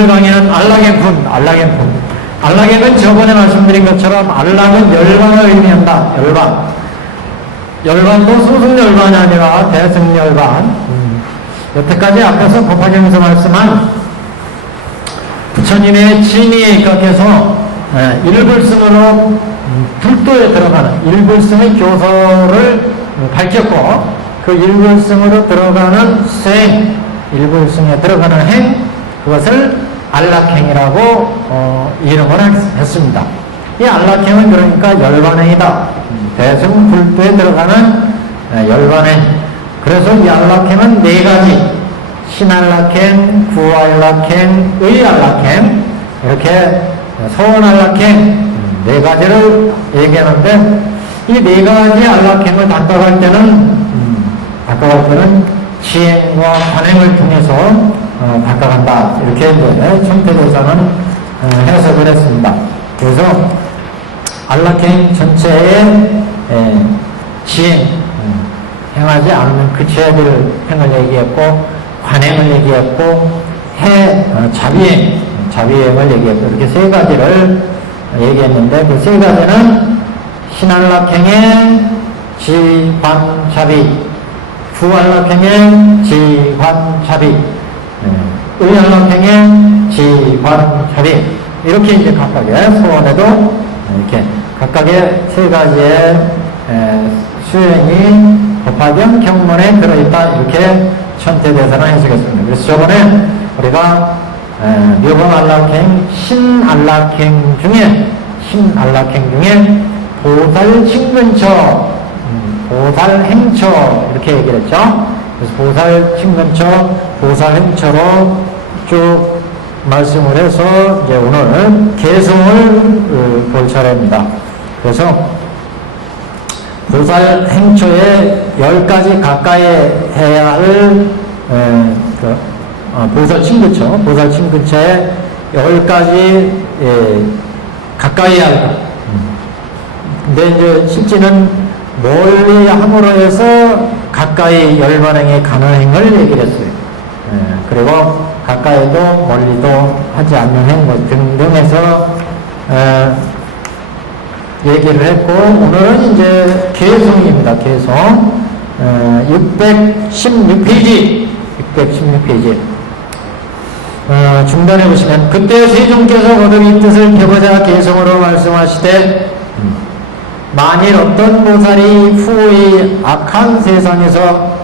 오늘 강의는 알라겐품, 알라겐은 저번에 말씀드린 것처럼 알락은 열반을 의미한다. 열반도 소승열반이 아니라 대승열반. 여태까지 앞에서 법화경에서 말씀한 부처님의 진의에 입각해서 일불승으로 불도에 들어가는 일불승의 교서를 밝혔고, 그 일불승으로 들어가는 수행, 일불승에 들어가는 행, 그것을 안락행이라고 이름을 했습니다. 이 안락행은 그러니까 열반행이다. 대승 불도에 들어가는 열반행. 그래서 이 안락행은 네 가지, 신안락행, 구안락행, 의안락행, 이렇게 소원안락행 네 가지를 얘기하는데, 이 네 가지 안락행을 닦아갈 때는 지행과 관행을 통해서 닦아간다. 이렇게 이제 천태대사는 해석을 했습니다. 그래서 안락행 전체의 지행, 행하지 않는 그 죄들 행을 얘기했고, 관행을 얘기했고, 자비행을 얘기했고, 이렇게 세 가지를 얘기했는데, 그 세 가지는 신안락행의 지관자비, 구안락행의 지관자비, 의안락행의 지관자비, 이렇게 이제 각각의 소원에도 이렇게 각각의 세 가지의 수행이 법화경 경문에 들어있다. 이렇게 천태대사는 해석했습니다. 그래서 저번에 우리가 묘범안락행, 신안락행 중에 보살친근처, 보살행처 이렇게 얘기를 했죠. 그래서 보살친근처, 보살행처로 쭉 말씀을 해서 이제 오늘 개성을 볼 차례입니다. 그래서 보살행처에 10가지 가까이 해야 할 보살친근처에 10가지 가까이 할 것. 근데 이제 실제는 멀리 함으로 해서 가까이 열반행에 가는 행을 얘기를 했어요. 그리고 가까이도 멀리도 하지 않는 행 등등 해서 얘기를 했고, 오늘은 이제 개성입니다. 개성 616페이지 중단해 보시면, 그때 세종께서 거듭 이 뜻을 펴보자 개성으로 말씀하시되, 만일 어떤 보살이 후의 악한 세상에서,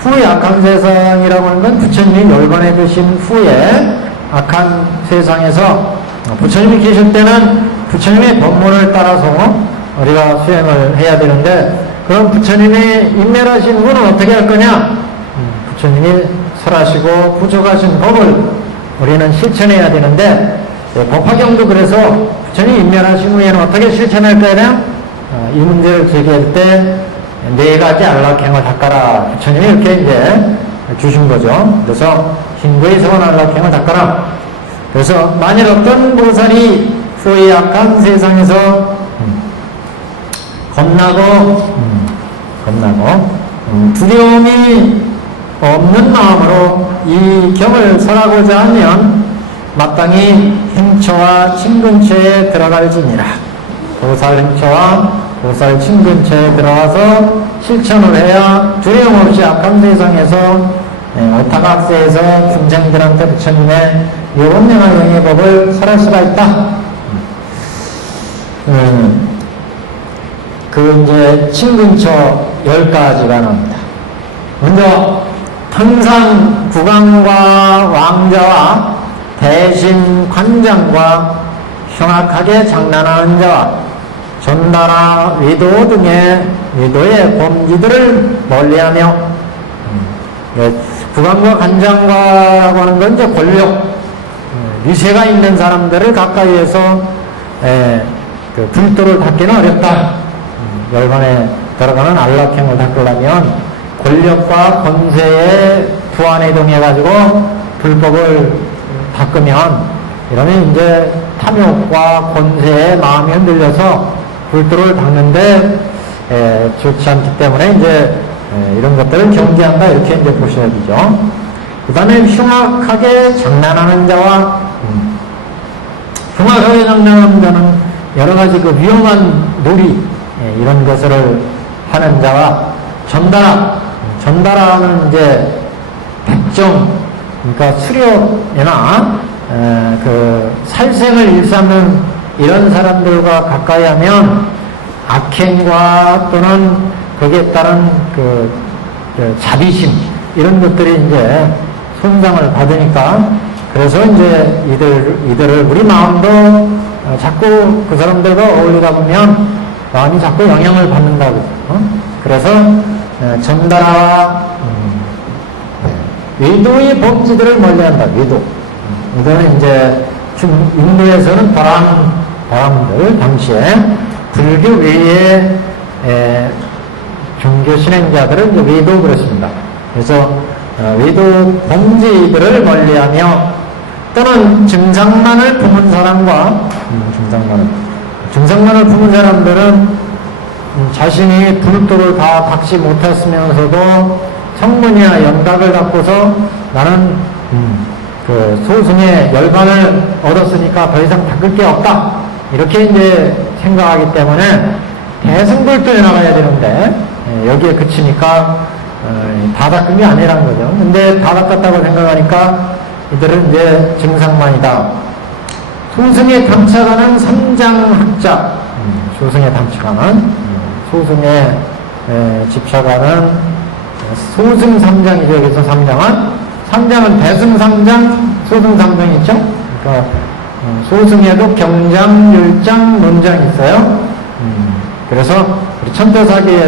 후의 악한 세상이라고 하는 건 부처님이 열반해 주신 후에 악한 세상에서, 부처님이 계실 때는 부처님의 법문을 따라서 우리가 수행을 해야 되는데, 그럼 부처님이 인멸하신 후는 어떻게 할 거냐? 부처님이 설하시고 부족하신 법을 우리는 실천해야 되는데, 법화경도 그래서 부처님이 인멸하신 후에는 어떻게 실천할 거냐? 이 문제를 제기할 때 네 가지 안락행을 닦아라. 부처님이 이렇게 이제 주신 거죠. 그래서 흰구의 서원 안락행을 닦아라. 그래서 만일 어떤 보살이 후의 악한 세상에서 겁나고 두려움이 없는 마음으로 이 경을 설하고자 하면 마땅히 행처와 친근처에 들어갈지니라. 보살행처와 보살친근처에 들어가서 실천을 해야 두려움 없이 악한 세상에서 오타각세에서 중생들한테 부처님의 요원명한 영예법을 설할 수가 있다. 그 이제 친근처 10가지가 나옵니다. 먼저 항상 국왕과 왕자와 대신 관장과 흉악하게 장난하는 자와 전나라 위도 등의 위도의 범죄들을 멀리하며, 국왕과 관장과라고 하는 건 이제 권력, 위세가 있는 사람들을 가까이에서 그 불도를 닦기는 어렵다. 열반에 들어가는 안락행을 닦으려면 권력과 권세에 부안에 동해가지고 불법을 닦으면, 이러면 이제 탐욕과 권세에 마음이 흔들려서 불도를 닦는데 좋지 않기 때문에 이제 이런 것들을 경계한다. 이렇게 이제 보셔야 되죠. 그 다음에 흉악하게 장난하는 자와 흉악하게 장난하는 자는 여러 가지 그 위험한 놀이 이런 것을 하는 자와 전달하는 이제 백정, 그러니까 수렵이나 그 살생을 일삼는 이런 사람들과 가까이 하면 악행과 또는 거기에 따른 그 자비심 이런 것들이 이제 손상을 받으니까, 그래서 이제 이들을 우리 마음도 자꾸 그 사람들과 어울리다 보면 마음이 자꾸 영향을 받는다고. 그래서 전달하와 외도의 범죄들을 멀리한다. 이거는 이제 인도에서는 바람들 당시에 불교 외에 종교 신행자들은 이제 외도 그랬습니다. 그래서 외도 범죄들을 멀리하며 또는 증상만을 품은 사람과 증상만을 품은 사람들은 자신이 불도를 다 닦지 못했으면서도 성문이나 연각을 갖고서 나는 그 소승의 열반을 얻었으니까 더 이상 닦을 게 없다 이렇게 이제 생각하기 때문에 대승불도에 나가야 되는데 여기에 그치니까 다 닦은 게 아니라는 거죠. 근데 다 닦았다고 생각하니까 이들은 이제 증상만이다. 소승에 탐착하는 삼장학자, 소승에 탐착하는 소승에 집착하는 소승 삼장이죠. 여기서 삼장은 대승 삼장, 소승 삼장이 있죠. 그러니까 소승에도 경장, 율장, 논장이 있어요. 그래서 우리 천도사기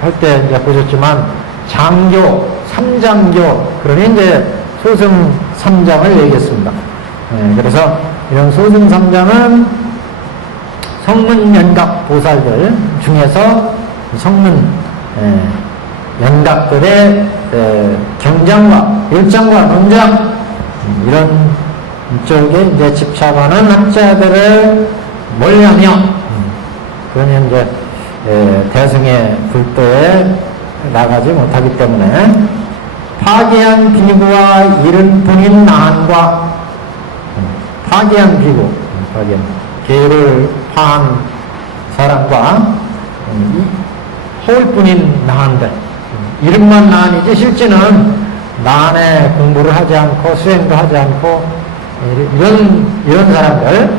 할 때 이제 보셨지만 장교, 삼장교, 그러니 이제 소승 삼장을 얘기했습니다. 그래서 이런 소승 삼장은 성문연각 보살들 중에서 성문 연각들의 경장과 율장과 논장 이런 쪽에 이제 집착하는 학자들을 멀리하며 그러면 이제 대승의 불도에 나가지 못하기 때문에 파괴한 비구와 이른 뿐인 나한과 파괴한 비구, 계를 파한 사람과 허울뿐인 나한들, 이름만 나한이지 실제는 나한의 공부를 하지 않고 수행도 하지 않고 이런 사람들,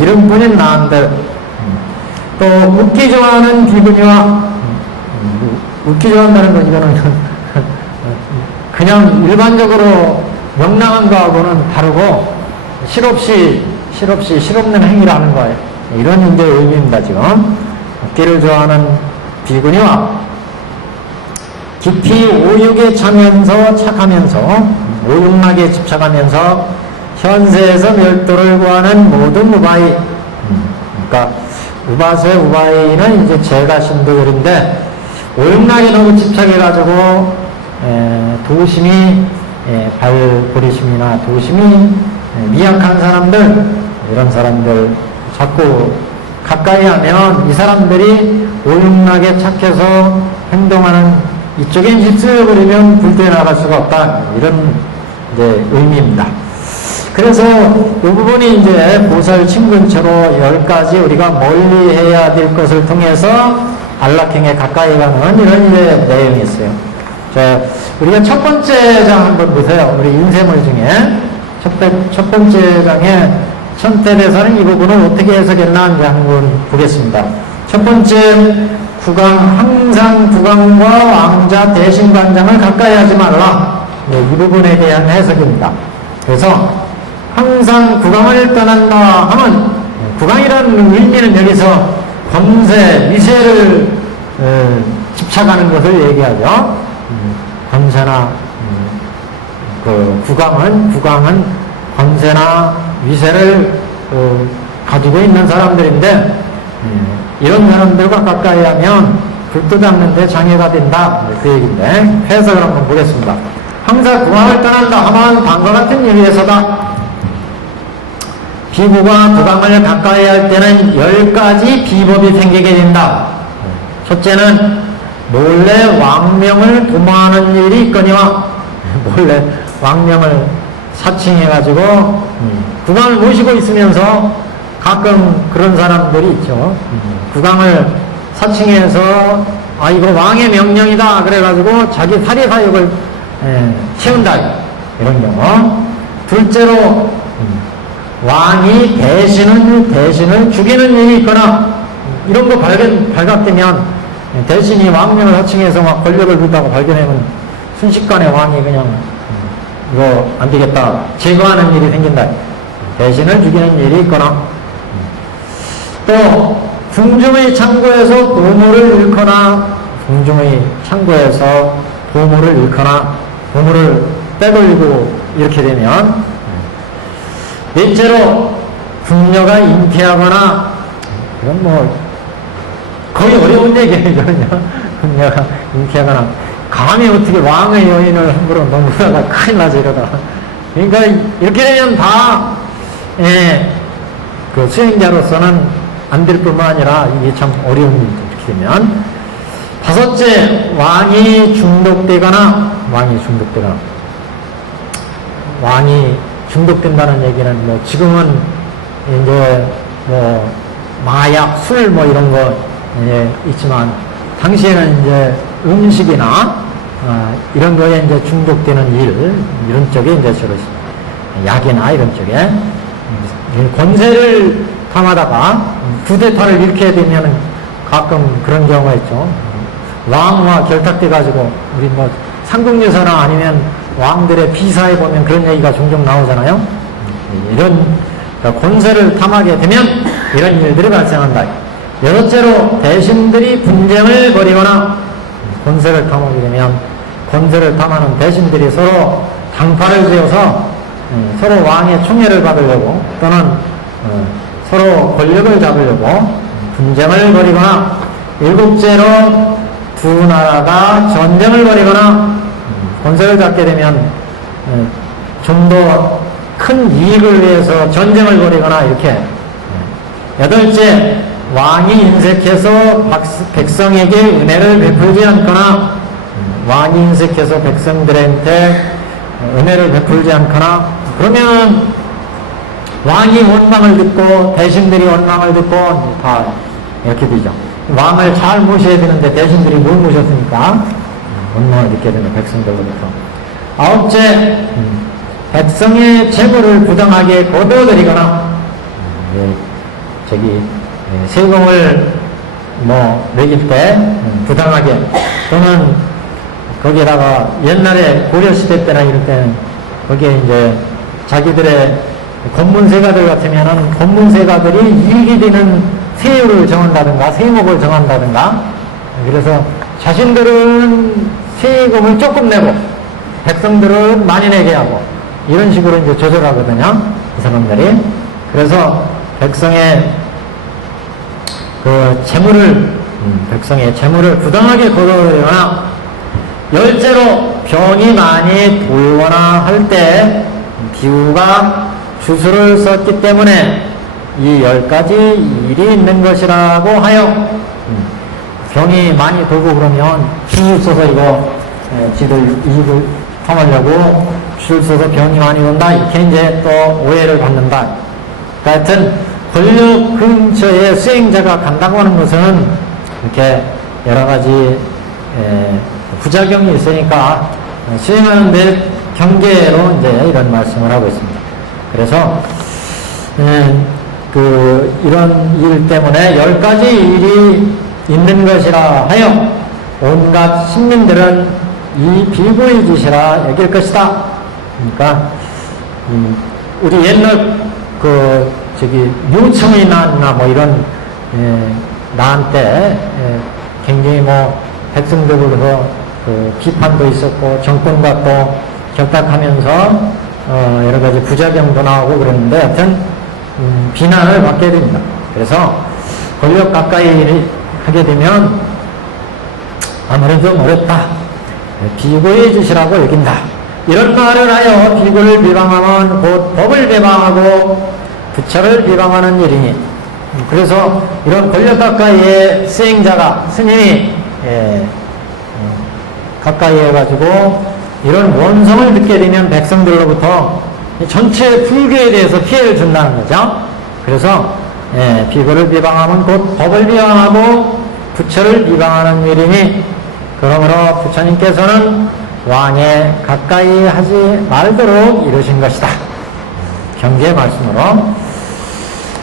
이름뿐인 나한들, 또 웃기 좋아하는 비구니와 웃기 좋아한다는 건 이거는 그냥 일반적으로 명랑한 거하고는 다르고 실없는 행위를 하는 거예요. 이런 이제 의미입니다. 지금 웃기를 좋아하는 비구니와 깊이 오육에 차면서 착하면서 오육락에 집착하면서 현세에서 멸도를 구하는 모든 우바이, 그러니까 우바세 우바이는 이제 제가 신도들인데 오육락에 너무 집착해가지고 도심이 발버리심이나 도심이 미약한 사람들, 이런 사람들 자꾸 가까이 하면 이 사람들이 오육락에 착해서 행동하는 이쪽에 휩쓸려버리면 불도에 나갈 수가 없다, 이런 이제 의미입니다. 그래서 이 부분이 이제 보살 친근처로 10가지 우리가 멀리 해야 될 것을 통해서 안락행에 가까이 가는 이런 이제 내용이 있어요. 자, 우리가 첫 번째 장 한번 보세요. 우리 인쇄물 중에 첫 번째 장에 천태대사는 이 부분을 어떻게 해석했나 이제 한번 보겠습니다. 첫 번째, 항상 국왕과 왕자 대신관장을 가까이 하지 말라. 네, 이 부분에 대한 해석입니다. 그래서 항상 국왕을 떠난다 하면 국왕이라는 의미는 여기서 권세, 위세를 집착하는 것을 얘기하죠. 권세나 그 국왕은 권세나 위세를 가지고 있는 사람들인데 이런 사람들과 가까이 하면 불도 닦는데 장애가 된다, 그 얘기인데 해석을 한번 보겠습니다. 항상 국왕을 떠난다 하면 다음과 같은 의미에서다. 비구가 국왕을 가까이 할 때는 10가지 비법이 생기게 된다. 첫째는 몰래 왕명을 도모하는 일이 있거니와, 몰래 왕명을 사칭해가지고 국왕을 모시고 있으면서 가끔 그런 사람들이 있죠. 국왕을 사칭해서 아 이거 왕의 명령이다 그래가지고 자기 사리 사욕을 채운다 이런 경우. 둘째로 왕이 대신을 죽이는 일이 있거나 이런 거 발각되면 대신이 왕명을 사칭해서 막 권력을 부리다고 발견하면 순식간에 왕이 그냥 이거 안 되겠다 제거하는 일이 생긴다. 대신을 죽이는 일이 있거나 또 궁중의 창고에서 보물을 잃거나 보물을 빼돌리고 이렇게 되면 넷째로 궁녀가 잉태하거나 이건 뭐 거의 어려운 얘기예요. 궁녀가 잉태하거나 감히 어떻게 왕의 여인을 함부로 넘보다가 큰일 나지 이러다. 그러니까 이렇게 되면 다 그 수행자로서는 안 될 뿐만 아니라 이게 참 어려운 일이죠. 이렇게 되면 다섯째 왕이 중독되거나 왕이 중독된다는 얘기는 뭐 지금은 이제 뭐 마약, 술 뭐 이런 거 있지만 당시에는 이제 음식이나 이런 거에 이제 중독되는 이런 쪽에 이제 주로 약이나 이런 쪽에 권세를 탐하다가 쿠데타를 일으켜야 되면 가끔 그런 경우가 있죠. 왕과 결탁돼 가지고 우리 뭐 삼국유사나 아니면 왕들의 비사에 보면 그런 얘기가 종종 나오잖아요. 이런 권세를 탐하게 되면 이런 일들이 발생한다. 여섯째로 대신들이 분쟁을 벌이거나 권세를 탐하게 되면 권세를 탐하는 대신들이 서로 당파를 지어서 서로 왕의 총애를 받으려고 또는 서로 권력을 잡으려고 분쟁을 벌이거나 일곱째로 두 나라가 전쟁을 벌이거나 권세를 잡게 되면 좀 더 큰 이익을 위해서 전쟁을 벌이거나 이렇게. 여덟째, 왕이 인색해서 백성에게 은혜를 베풀지 않거나 왕이 인색해서 백성들한테 은혜를 베풀지 않거나 그러면 왕이 원망을 듣고 대신들이 원망을 듣고 다 이렇게 되죠. 왕을 잘 모셔야 되는데 대신들이 못 모셨으니까 원망을 듣게 되는 백성들로부터. 아홉째, 백성의 재물을 부당하게 거둬들이거나 세금을 뭐 매길 때 부당하게 또는 거기에다가 옛날에 고려시대 때나 이럴 때는 거기에 이제 자기들의 권문세가들 같으면은 권문세가들이 이익이 되는 세율을 정한다든가 세목을 정한다든가 그래서 자신들은 세금을 조금 내고 백성들은 많이 내게 하고 이런 식으로 이제 조절하거든요. 이 사람들이. 그래서 백성의 백성의 재물을 부당하게 거둬들이거나 열째로 병이 많이 돌거나 할 때 기후가 주술을 썼기 때문에 이 10가지 일이 있는 것이라고 하여 병이 많이 돌고 그러면 주술 써서 이거 지들 이익을 탐하려고 주술 써서 병이 많이 온다 이렇게 이제 또 오해를 받는다. 하여튼 권력 근처에 수행자가 간다고 하는 것은 이렇게 여러 가지 부작용이 있으니까 수행하는 데 경계로 이제 이런 말씀을 하고 있습니다. 그래서 이런 일 때문에 10가지 일이 있는 것이라 하여 온갖 신민들은 이 비구의 짓이라 여길 것이다. 그러니까 우리 옛날 묘청이 난나 뭐 이런 난 때 굉장히 뭐 백성들로서 비판도 있었고 정권과 또 결탁하면서 여러 가지 부작용도 나오고 그랬는데 하여튼 비난을 받게 됩니다. 그래서 권력 가까이 하게 되면 아무래도 어렵다. 비구의 짓이라고 여긴다. 이런 말을 하여 비구를 비방하면 곧 법을 비방하고 부처를 비방하는 일이니 그래서 이런 권력 가까이에 수행자가 스님이 가까이 해가지고 이런 원성을 듣게 되면 백성들로부터 전체 불교에 대해서 피해를 준다는 거죠. 그래서 비거를 비방하면 곧 법을 비방하고 부처를 비방하는 일이니, 그러므로 부처님께서는 왕에 가까이 하지 말도록 이루신 것이다. 경계의 말씀으로.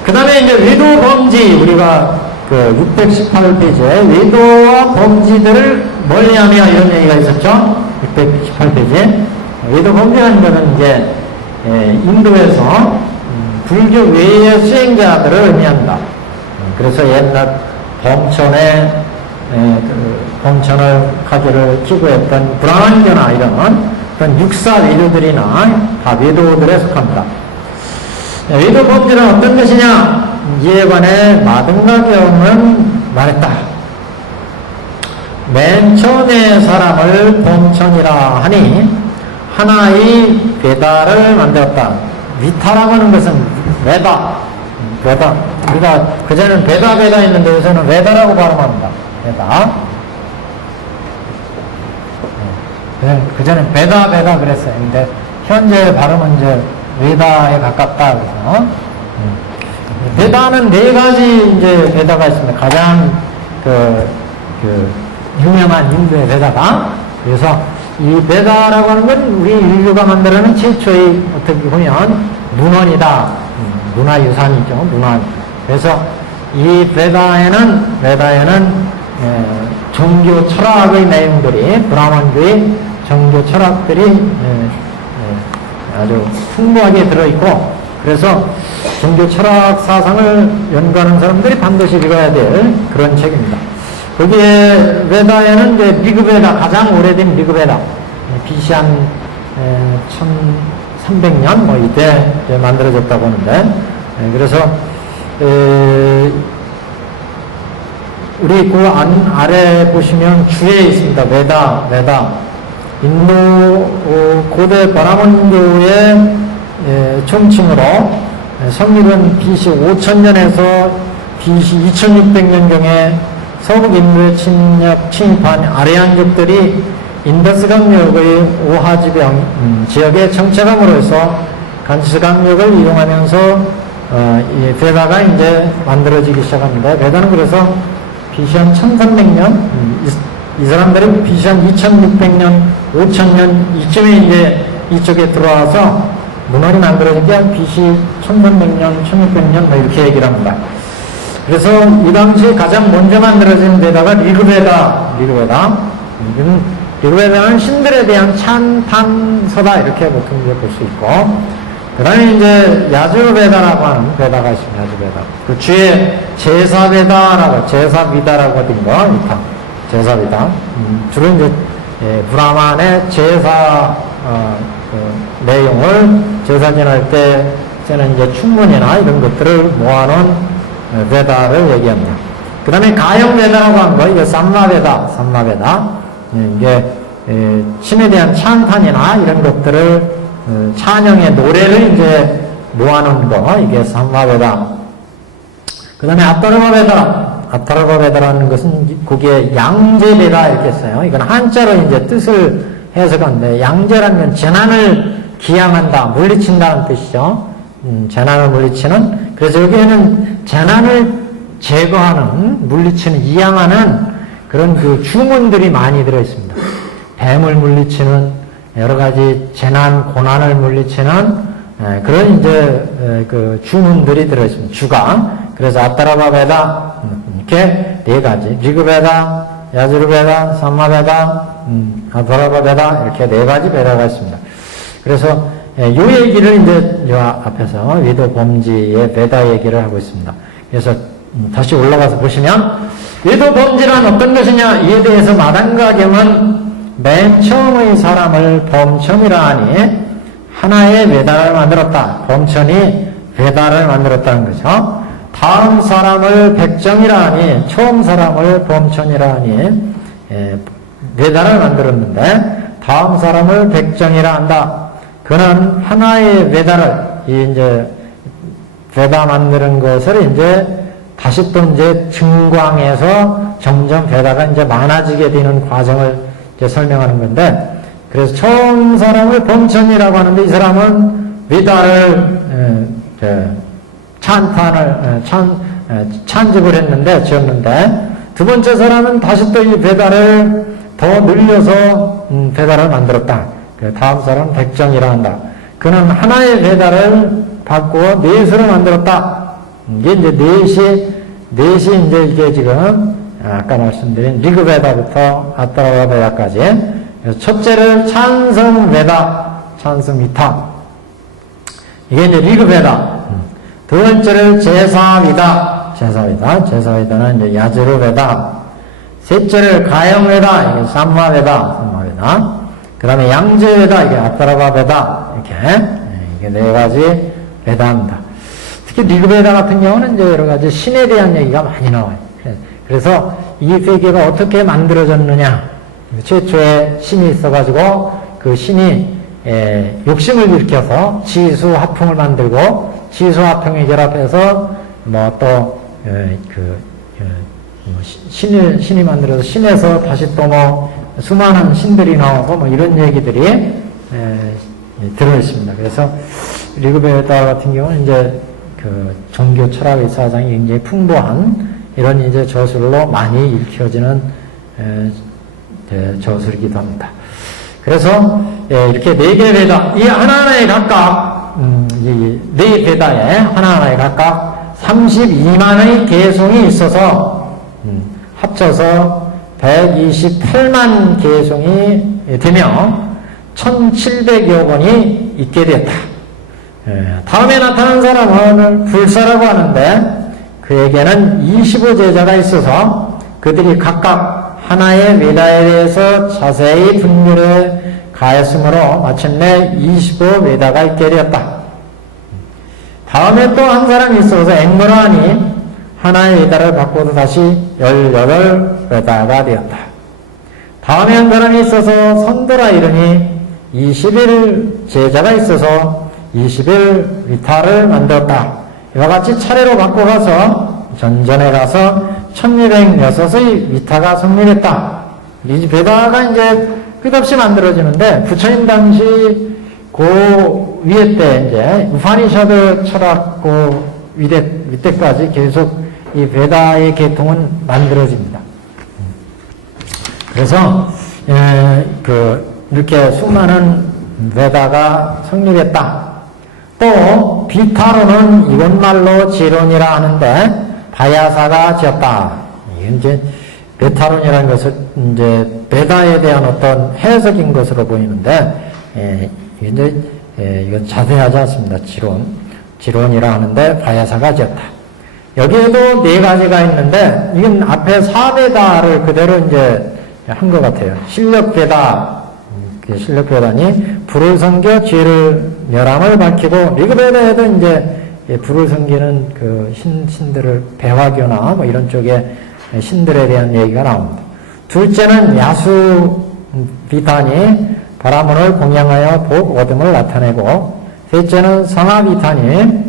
그 다음에 이제 외도 범지, 우리가 그 618페이지에 외도와 범지들을 멀리하며 이런 얘기가 있었죠. 618페이지. 외도 범지라는 것은 이제 인도에서 불교 외의 수행자들을 의미한다. 그래서 옛날 범천을 가지를 기구했던 브라만교나 이런 어떤 육사 외도들이나 다 외도들에 속합니다. 외도 범죄는 어떤 것이냐? 이에 관해 마등가경은 말했다. 맨 처음에 사람을 범천이라 하니 하나의 베다를 만들었다. 위타라고 하는 것은 베다. 우리가 그전에는 베다 했는데 요새는 베다라고 발음합니다. 베다. 그전에는 베다 그랬어요. 근데 현재 발음은 이제 베다에 가깝다 그래서. 베다는 네 가지 이제 베다가 있습니다. 가장 유명한 인도의 베다가. 그래서 이 베다라고 하는 건 우리 인류가 만들어낸 최초의 어떻게 보면 문헌이다. 문화유산이죠. 문화. 그래서 이 베다에는 종교 철학의 내용들이, 브라만교의 종교 철학들이 아주 풍부하게 들어있고, 그래서 종교 철학 사상을 연구하는 사람들이 반드시 읽어야 될 그런 책입니다. 거기에 베다에는 이제 리그베다, 가장 오래된 리그베다, BC 한 1300년 뭐 이때 만들어졌다고 하는데, 그래서 우리 그 아래 보시면 주에 있습니다. 베다. 인도 고대 바라몬교의 총칭으로 성립은 BC 5000년에서 BC 2600년경에 서북 인도에 침입한 아리안족들이 인더스 강력의 오하 지역에 정착함으로 해서 간스 강력을 이용하면서 이 베다가 이제 만들어지기 시작합니다. 베다는 그래서 BC 한 1300년, 이 사람들은 BC 한 2600년, 5000년 이쯤에 이제 이쪽에 들어와서 문헌이 만들어진 게 한 BC 1300년, 1600년 뭐 이렇게 얘기를 합니다. 그래서 이 당시에 가장 먼저 만들어진 데다가 리그베다. 리그베다는 신들에 대한 찬탄서다 이렇게 보통 볼 수 있고, 그 다음에 이제 야주베다라고 하는 베다가 있습니다. 야주베다. 그 뒤에 제사비다라고 하던가, 제사비다. 주로 이제 브라만의 제사 내용을 제사 지낼 때 쓰는 이제 춘문이나 이런 것들을 모아놓은 베다를 얘기합니다. 그 다음에 가영베다라고 하는 거, 이게 삼마베다. 이게 신에 대한 찬탄이나 이런 것들을 찬양의 노래를 이제 모아놓은 거, 이게 삼마베다. 그 다음에 아타르바베다라는 것은 거기에 양제베다 이렇게 써요. 이건 한자로 이제 뜻을 해석하는데, 양제라는 건 재난을 기양한다, 물리친다는 뜻이죠. 재난을 물리치는. 그래서 여기에는 재난을 제거하는, 물리치는, 이양하는 그런 그 주문들이 많이 들어있습니다. 뱀을 물리치는, 여러 가지 재난, 고난을 물리치는 그런 이제 그 주문들이 들어있습니다. 주가. 그래서 아타르바베다 이렇게 네 가지, 리그베다, 야주르베다, 삼마베다, 아타르바베다 이렇게 네 가지 베다가 있습니다. 그래서 요 얘기를 이제 요 앞에서 외도 범지의 베다 얘기를 하고 있습니다. 그래서 다시 올라가서 보시면 외도 범지란 어떤 것이냐, 이에 대해서 마당가경은 맨 처음의 사람을 범천이라 하니 하나의 베다를 만들었다. 범천이 베다를 만들었다는 거죠. 다음 사람을 백정이라 하니, 처음 사람을 범천이라 하니 베다를 만들었는데, 다음 사람을 백정이라 한다. 그는 하나의 베다를, 이제 베다 만드는 것을 이제 다시 또 이제 증광해서 점점 베다가 이제 많아지게 되는 과정을 이제 설명하는 건데, 그래서 처음 사람을 범천이라고 하는데 이 사람은 베다를 찬집을 했는데 지었는데 두 번째 사람은 다시 또 이 베다를 더 늘려서 베다를 만들었다. 그 다음 사람은 백정이라 한다. 그는 하나의 베다를 바꾸어 넷으로 만들었다. 이게 이제 넷이 이제 이게 지금 아까 말씀드린 리그베다부터 아따라바베다까지. 첫째를 찬성베다, 찬성위타. 이게 이제 리그베다. 두 번째를 제사위다, 제사위다는 이제 야즈르베다. 셋째를 가영베다, 이게 삼마베다. 그 다음에 양제베다, 이게 아따라바베다. 이게 네 가지 베다입니다. 특히 리그베다 같은 경우는 이제 여러 가지 신에 대한 얘기가 많이 나와요. 그래서 이 세계가 어떻게 만들어졌느냐. 최초에 신이 있어가지고 그 신이 욕심을 일으켜서 지수화풍을 만들고 지수화풍에 결합해서 신이 만들어서 신에서 다시 또 수많은 신들이 나오고 이런 얘기들이 들어있습니다. 그래서 리그베다 같은 경우는 이제 그 종교 철학의 사상이 굉장히 풍부한 이런 이제 저술로 많이 읽혀지는 저술이기도 합니다. 그래서 이렇게 네 개의 베다, 이 하나하나에 각각 이 네 베다에 하나하나에 각각 32만의 개송이 있어서 합쳐서 128만 개송이 되며 1700여 권이 있게 되었다. 다음에 나타난 사람은 불사라고 하는데 그에게는 25제자가 있어서 그들이 각각 하나의 베다에 대해서 자세히 분류를 가했으므로 마침내 25베다가 있게 되었다. 다음에 또 한 사람이 있어서 앵무라니 하나의 베다를 바꿔도 다시 18베다가 되었다. 다음에 한 사람이 있어서 선도라 이르니 21 제자가 있어서 21 위타를 만들었다. 이와 같이 차례로 바꿔가서 전전에 가서 1206의 위타가 성립했다. 이 베다가 이제 끝없이 만들어지는데 부처님 당시 그 위에 때 이제 우파니샤드 철학 그 위대까지 계속 이 베다의 계통은 만들어집니다. 그래서 이렇게 수많은 베다가 성립했다. 또 비타로는 이것말로 지론이라 하는데 바야사가 지었다. 이게 이제 베타론이라는 것은 이제 베다에 대한 어떤 해석인 것으로 보이는데 이건 자세하지 않습니다. 지론이라 하는데 바야사가 지었다. 여기에도 네 가지가 있는데 이건 앞에 4베다를 그대로 이제 한 것 같아요. 실력베다, 실력베다니 불을 섬겨 죄를 멸함을 밝히고 리그베다에도 이제 불을 섬기는 그 신들을 배화교나 이런 쪽에 신들에 대한 얘기가 나옵니다. 둘째는 야수 비탄이 바라문을 공양하여 복 얻음을 나타내고, 셋째는 성하 비탄이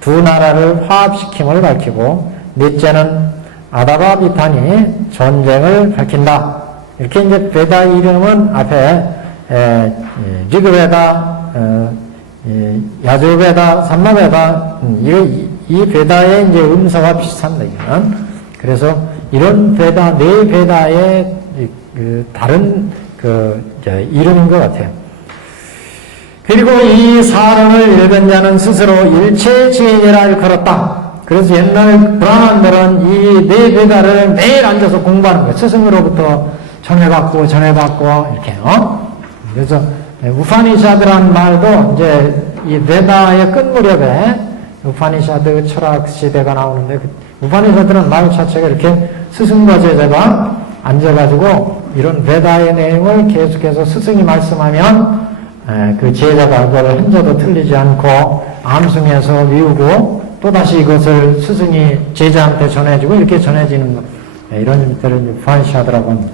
두 나라를 화합시킴을 밝히고, 넷째는 아다바 비탄이 전쟁을 밝힌다. 이렇게 이제 베다 이름은 앞에 리그베다, 야조베다, 삼마베다, 이 베다의 이제 음서가 비슷합니다. 이거는. 그래서 이런 베다, 네 베다의 다른 이름인 것 같아요. 그리고 이 사론을 읽은 자는 스스로 일체지인이라 일컬었다. 그래서 옛날 브라만들은 이 네 베다를 매일 앉아서 공부하는 거예요. 스승으로부터 전해받고 이렇게. 그래서 우파니샤드란 말도 이제 이 베다의 끝 무렵에 우파니샤드 철학 시대가 나오는데, 우파니샤드는 말 자체가 이렇게 스승과 제자가 앉아가지고 이런 베다의 내용을 계속해서 스승이 말씀하면 그 제자가 그걸 한자도 틀리지 않고 암송해서 외우고 또다시 이것을 스승이 제자한테 전해주고 이렇게 전해지는 것. 이런 것들을 우파니샤드라고 합니다.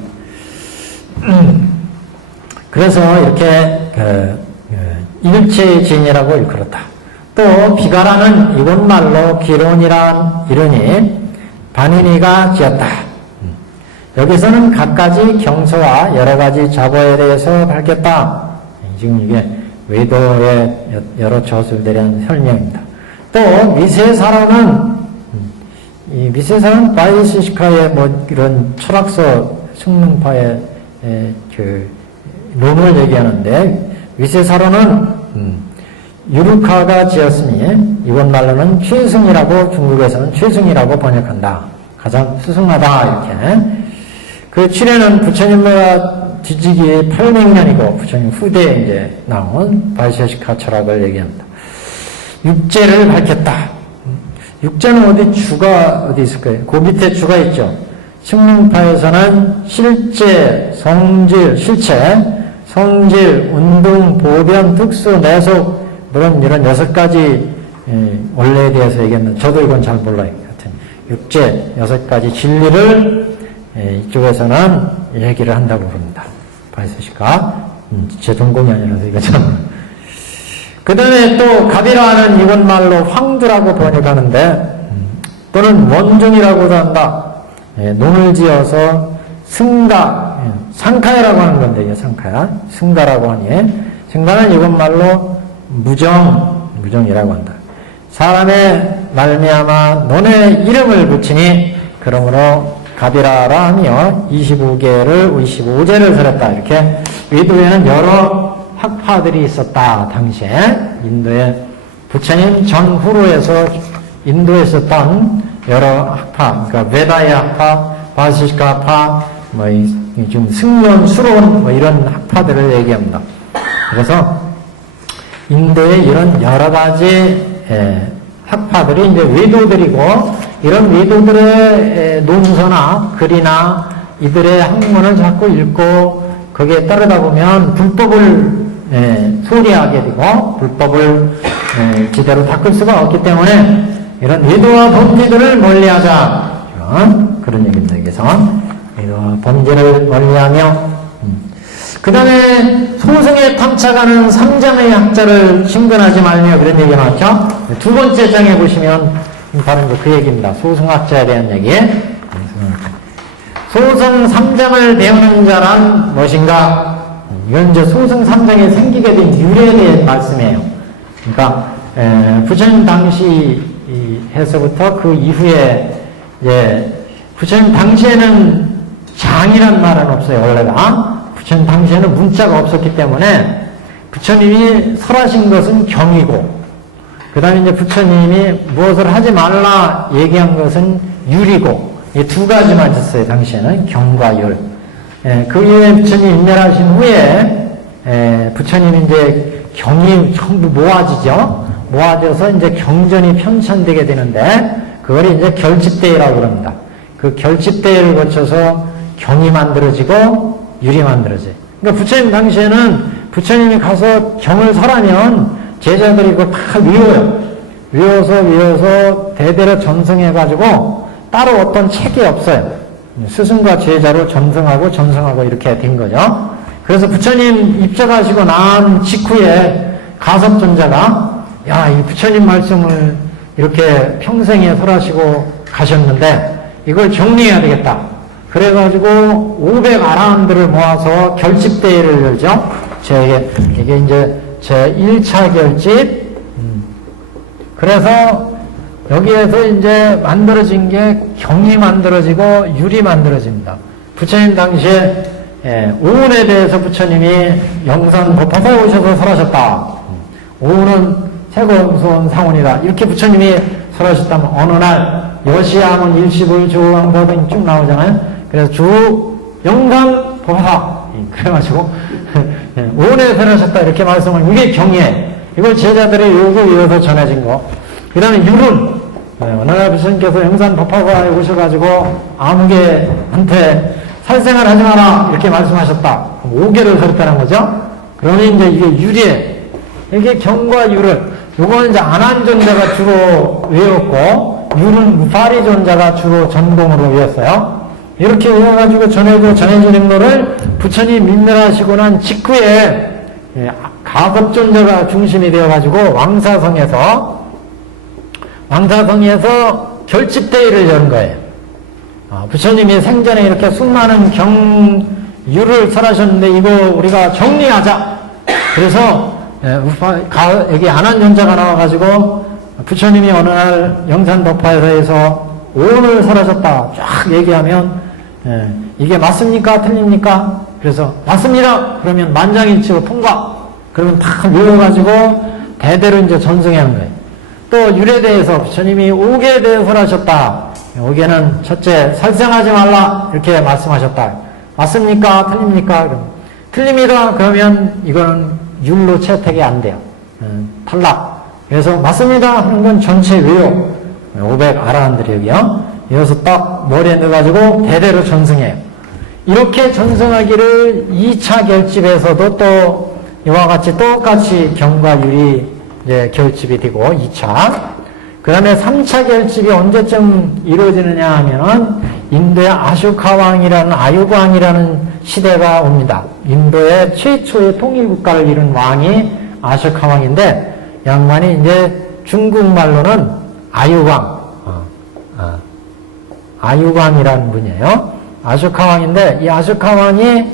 그래서 이렇게 일체진이라고 일컬었다. 또 비가라는 이곳말로 기론이란 이르니 바니니가 지었다. 여기서는 갖가지 경서와 여러 가지 자보에 대해서 밝혔다. 지금 이게 외도의 여러 저술들에 대한 설명입니다. 또 미세사로는 이 미세사로는 바이시시카의 뭐 이런 철학서 숙명파의 그 논을 얘기하는데 미세사로는 유르카가 지었으니 이번 말로는 최승이라고 중국에서는 최승이라고 번역한다. 가장 수승하다 이렇게. 그 칠해는 부처님과 뒤지기 800년이고 부처님 후대에 이제 나온 바이시시카 철학을 얘기합니다. 육제를 밝혔다. 육제는 어디 주가 어디 있을까요? 그 밑에 주가 있죠. 식문파에서는 실제, 성질, 실체, 성질, 운동, 보변, 특수, 내속 이런 6가지 원래에 대해서 얘기했는데 저도 이건 잘 몰라요. 하여튼 육제 6가지 진리를 이쪽에서는 얘기를 한다고 그럽니다. 바이시시카 제 전공이 아니라서 이거 참. 그 다음에 또 가비라는 이번 말로 황두라고 번역하는데 또는 원중이라고도 한다. 논을 지어서 승가, 상카야라고 하는 건데 이게 상카야. 승가라고 하니 승가는 이번 말로 무정이라고 한다. 사람의 말미암아 논에 이름을 붙이니 그러므로 가비라라 하며 25제를 설했다. 이렇게 외도에는 여러 학파들이 있었다. 당시에 인도의 부처님 전후로에서 인도에 있었던 여러 학파, 그러니까 베다의 학파, 바시시카 학파, 뭐 좀 승론, 수론 뭐 이런 학파들을 얘기합니다. 그래서 인도의 이런 여러 가지 학파들이 이제 외도들이고 이런 외도들의 논서나 글이나 이들의 학문을 자꾸 읽고 거기에 따르다 보면 불법을 소리하게 되고 불법을 제대로 닦을 수가 없기 때문에 이런 외도와 범죄들을 멀리하자 그런 얘기입니다. 여기서 외도와 범죄를 멀리하며 그 다음에 소승에 탐착하는 삼장의 학자를 친근하지 말며 그런 얘기 나왔죠. 두 번째 장에 보시면 바로 그 얘기입니다. 소승학자에 대한 얘기. 소승 삼장을 배우는 자란 무엇인가? 이건 이제 소승 삼장이 생기게 된 유래에 대한 말씀이에요. 그러니까 부처님 당시 해서부터 그 이후에 이제 부처님 당시에는 장이란 말은 없어요. 원래가 부처님 당시에는 문자가 없었기 때문에 부처님이 설하신 것은 경이고 그 다음에 이제 부처님이 무엇을 하지 말라 얘기한 것은 율이고 이 두 가지만 있었어요. 당시에는 경과 율. 그 이후에 부처님이 인멸하신 후에 부처님이 이제 경이 전부 모아지죠. 모아져서 이제 경전이 편찬되게 되는데 그걸 이제 결집대회라고 그럽니다. 그 결집대회를 거쳐서 경이 만들어지고 율이 만들어져요. 그러니까 부처님 당시에는 부처님이 가서 경을 설하면 제자들이 그걸 다 외워요. 외워서 대대로 전승해가지고 따로 어떤 책이 없어요. 스승과 제자로 전승하고 이렇게 된 거죠. 그래서 부처님 입적하시고 난 직후에 가섭존자가 야, 이 부처님 말씀을 이렇게 평생에 설하시고 가셨는데 이걸 정리해야 되겠다. 그래가지고 500아라한들을 모아서 결집대회를 열죠. 이게 이제 제 1차 결집. 그래서 여기에서 이제 만들어진 게 경이 만들어지고 율이 만들어집니다. 부처님 당시에 오운에 대해서 부처님이 영산 법화사에 오셔서 설하셨다. 오운은 세공소원 상원이다. 이렇게 부처님이 설하셨다면 어느 날 여시함은 일시불 조왕보 등이 쭉 나오잖아요. 그래서 주 영산 법화사 그래가지고 오운에 설하셨다 이렇게 말씀을 이게 경이에요. 이걸 제자들이 외워서 전해진 거. 그 다음에 율은 어느 날 부처님께서 영산 법화사에 오셔가지고 아무개한테 살생을 하지 마라 이렇게 말씀하셨다. 5개를 설했다는 거죠. 그러니 이제 이게 율이에요. 이게 경과 율을 요거는 이제 안한존자가 주로 외웠고 율은 무파리존자가 주로 전공으로 외웠어요. 이렇게 외워가지고 전해지는 거를 부처님 민멸하시고 난 직후에 가섭존자가 중심이 되어가지고 왕사성에서 결집대회를 여는 거예요. 부처님이 생전에 이렇게 수많은 경유를 설하셨는데 이거 우리가 정리하자. 그래서 여기 안한존자가 나와가지고 부처님이 어느 날 영산법화에서 오늘 설하셨다 쫙 얘기하면 이게 맞습니까? 틀립니까? 그래서 맞습니다. 그러면 만장일치로 통과. 그러면 다 외워가지고 대대로 이제 전승하는 거예요. 또 율에 대해서 부처님이 옥에 대해 설하셨다. 옥에는 첫째 살생하지 말라 이렇게 말씀하셨다. 맞습니까? 틀립니까? 그럼 틀립니다. 그러면 이거는 율로 채택이 안 돼요. 탈락. 그래서 맞습니다 하는 건 전체 외워. 500 아라한들이 여기요. 이어서 딱 머리에 넣어가지고 대대로 전승해요. 이렇게 전승하기를 2차 결집에서도 또 이와 같이 똑같이 경과 율이 이제 결집이 되고 2차. 그 다음에 3차 결집이 언제쯤 이루어지느냐 하면은 인도의 아쇼카왕이라는 아유광이라는 시대가 옵니다. 인도의 최초의 통일국가를 이룬 왕이 아쇼카왕인데 양반이 이제 중국말로는 아유광, 아유광이라는 분이에요. 아쇼카왕인데 이 아쇼카왕이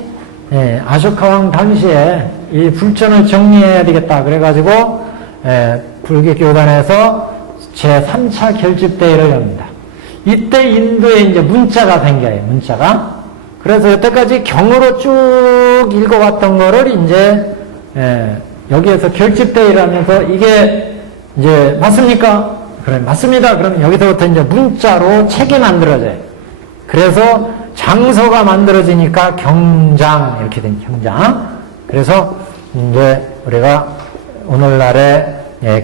아쇼카왕 당시에 이 불전을 정리해야 되겠다 그래가지고 불교 교단에서 제3차 결집대회를 엽니다. 이때 인도에 이제 문자가 생겨요. 문자가. 그래서 여태까지 경으로 쭉 읽어왔던 거를 이제 여기에서 결집대회를 하면서 이게 이제 맞습니까? 그래 맞습니다. 그러면 여기서부터 이제 문자로 책이 만들어져요. 그래서 장서가 만들어지니까 경장 이렇게 된 경장. 그래서 이제 우리가 오늘날의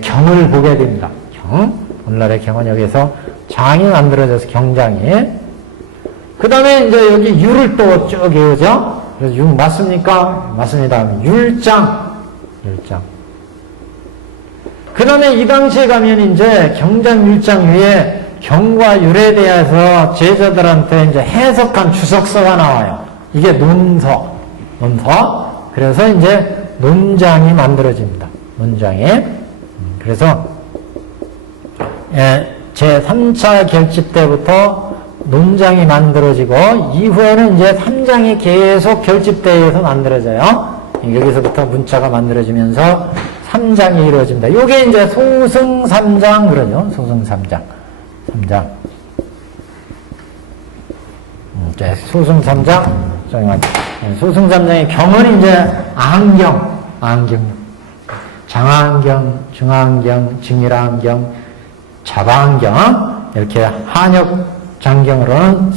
경을 보게 됩니다. 경. 오늘날의 경은 여기서 장이 만들어져서 경장이. 그 다음에 이제 여기 율을 또 쭉 외우죠. 그래서 율 맞습니까? 맞습니다. 율장. 율장. 그 다음에 이 당시에 가면 이제 경장 율장 위에 경과 율에 대해서 제자들한테 이제 해석한 주석서가 나와요. 이게 논서. 그래서 이제 논장이 만들어집니다. 논장이. 그래서 제3차 결집 때부터 논장이 만들어지고 이후에는 이제 3장이 계속 결집대에서 만들어져요. 여기서부터 문자가 만들어지면서 3장이 이루어집니다. 요게 이제 소승 3장 그러죠. 소승 3장. 소승 3장. 소승 3장의 경은 이제 안경. 장안경, 중안경, 증일안경, 자방경 이렇게 한역 장경으로는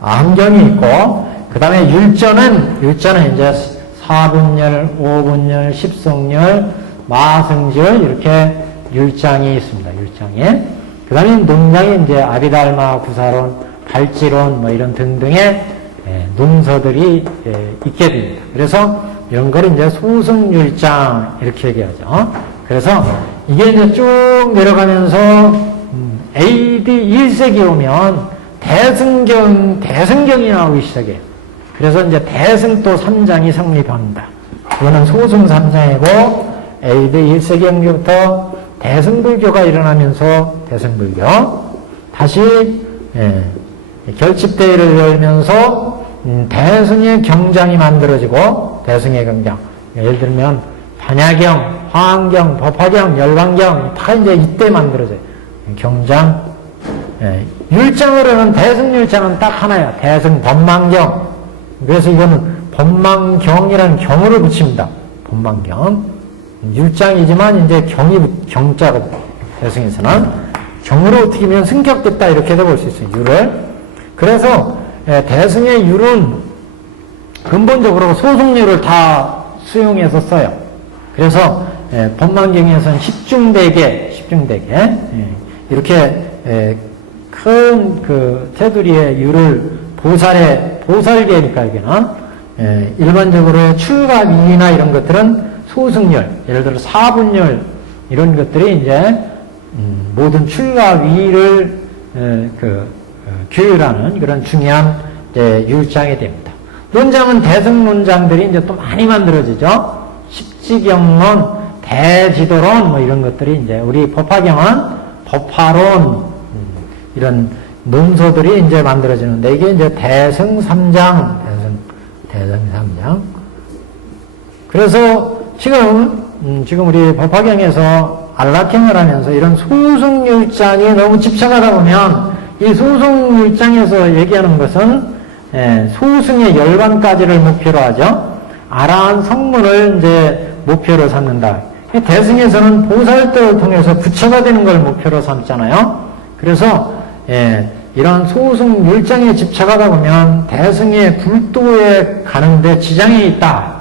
안경이 있고 그 다음에 율전은 이제 사분열, 오분열, 십성열, 마승절 이렇게 율장이 있습니다. 율장이. 그 다음에 논장이 이제 아비달마, 구사론, 발지론 뭐 이런 등등의 논서들이 있게 됩니다. 그래서 이런 걸 이제 소승율장 이렇게 얘기하죠. 그래서 이게 이제 쭉 내려가면서 AD 1세기 오면 대승경이 나오기 시작해요. 그래서 이제 대승 또 3장이 성립합니다. 그거는 소승 3장이고 AD 1세기경부터 대승불교가 일어나면서 대승불교 다시 결집대회를 열면서 대승의 경장이 만들어지고 대승의 경장 예를 들면 반야경, 화엄경, 법화경, 열반경 다 이제 이때 만들어져요. 경장 율장으로는 대승율장은 딱 하나야. 대승법망경. 그래서 이거는 법망경이라는 경으로 붙입니다. 법망경. 율장이지만 이제 경자가 대승에서는 경으로 어떻게 보면 승격됐다 이렇게도 볼 수 있어요. 율을. 그래서 대승의 율은 근본적으로 소승률을 다 수용해서 써요. 그래서 법망경에서는 10중대계 이렇게 큰 그 테두리의 율을 보살계니까 여기는 일반적으로 출가위나 이런 것들은 소승열, 예를 들어 사분열 이런 것들이 이제 모든 출가위를 규율하는 그런 중요한 율장이 됩니다. 논장은 대승논장들이 이제 또 많이 만들어지죠. 십지경론, 대지도론 뭐 이런 것들이 이제 우리 법화경은 법화론 이런 논소들이 이제 만들어지는데 이게 이제 대승3장, 대승3장. 그래서 지금 우리 법화경에서 안락행을 하면서 이런 소승율장에 너무 집착하다 보면 이 소승율장에서 얘기하는 것은 소승의 열반까지를 목표로 하죠. 아라한 성문을 이제 목표로 삼는다. 대승에서는 보살도를 통해서 부처가 되는 걸 목표로 삼잖아요. 그래서 이런 소승 율장에 집착하다 보면 대승의 불도에 가는데 지장이 있다.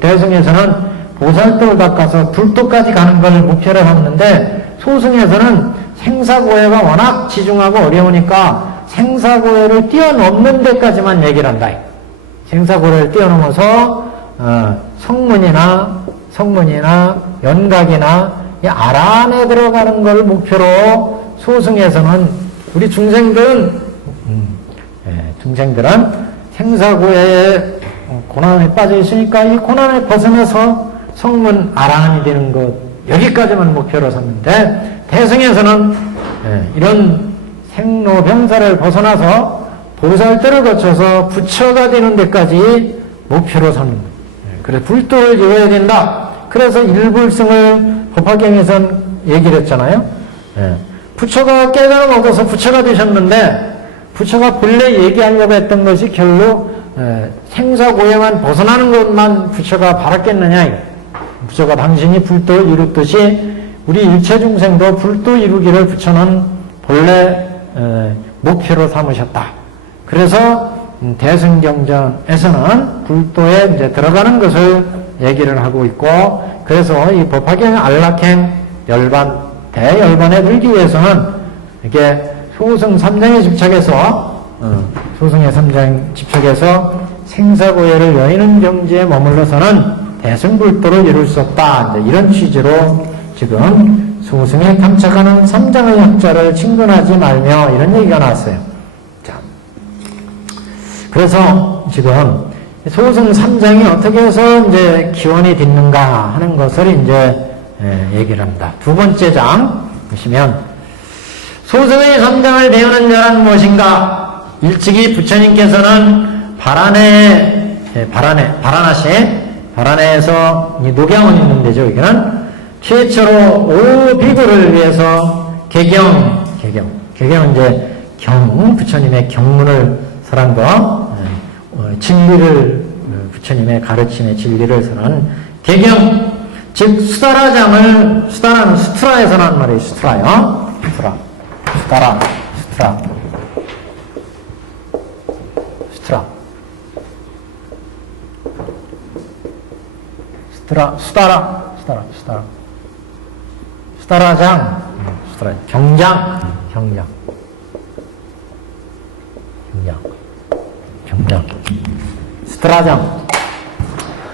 대승에서는 보살도를 닦아서 불도까지 가는 걸 목표로 삼는데 소승에서는 생사고해가 워낙 지중하고 어려우니까 생사고해를 뛰어넘는 데까지만 얘기를 한다. 생사고해를 뛰어넘어서 성문이나 연각이나 이 아란에 들어가는 걸 목표로 소승에서는 우리 중생들은 생사고해에 고난에 빠져 있으니까 이 고난에 벗어나서 성문 아란이 되는 것 여기까지만 목표로 삼는데 대승에서는 이런 생로병사를 벗어나서 보살도를 거쳐서 부처가 되는 데까지 목표로 삼는 거예요. 그래서 불도를 이뤄야 된다. 그래서 일불승을 법화경에선 얘기를 했잖아요. 부처가 깨달음 얻어서 부처가 되셨는데 부처가 본래 얘기하려고 했던 것이 결로 생사고해만 벗어나는 것만 부처가 바랐겠느냐. 부처가 당신이 불도를 이루듯이 우리 일체 중생도 불도 이루기를 부처는 본래 목표로 삼으셨다. 그래서 대승경전에서는 불도에 이제 들어가는 것을 얘기를 하고 있고, 그래서 이 법화경 안락행 열반, 대열반에 들기 위해서는 이렇게 소승 3장에 집착해서, 소승의 3장 집착해서 생사고해를 여의는 경지에 머물러서는 대승불도를 이룰 수 없다. 이런 취지로 지금 소승에 탐착하는 3장의 학자를 친근하지 말며 이런 얘기가 나왔어요. 자, 그래서 지금 소승 3장이 어떻게 해서 이제 기원이 됐는가 하는 것을 이제 얘기를 합니다. 두 번째 장 보시면 소승의 3장을 배우는 자란 무엇인가? 일찍이 부처님께서는 바라나시에 녹양원이 있는 데죠. 여기는 최초로 5비구를 위해서 개경은 이제 부처님의 경문을 설한 거, 진리를, 부처님의 가르침의 진리를 설한 개경, 즉, 수다라장을, 수다라는 수트라에서 난 말이에요. 수트라요. 수다라장, 경장. 수다라장.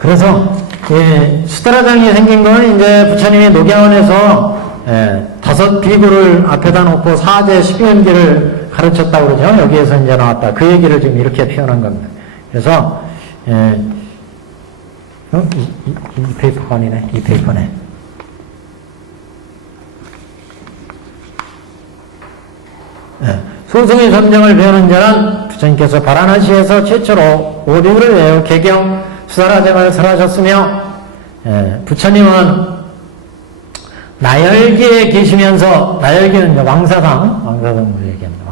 그래서, 수다라장이 생긴 건 이제 부처님이 녹양원에서 5 비구를 앞에다 놓고 사제 10연기를 가르쳤다고 그러죠. 여기에서 이제 나왔다. 그 얘기를 지금 이렇게 표현한 겁니다. 그래서, 이 페이퍼가 아니네. 이 페이퍼네. 소승의 3장을 배우는 자는 부처님께서 바라나시에서 최초로 5비구를 외워 개경 수다라장을 설하셨으며, 부처님은 나열기에 계시면서, 나열기는 이제 왕사성을 얘기합니다.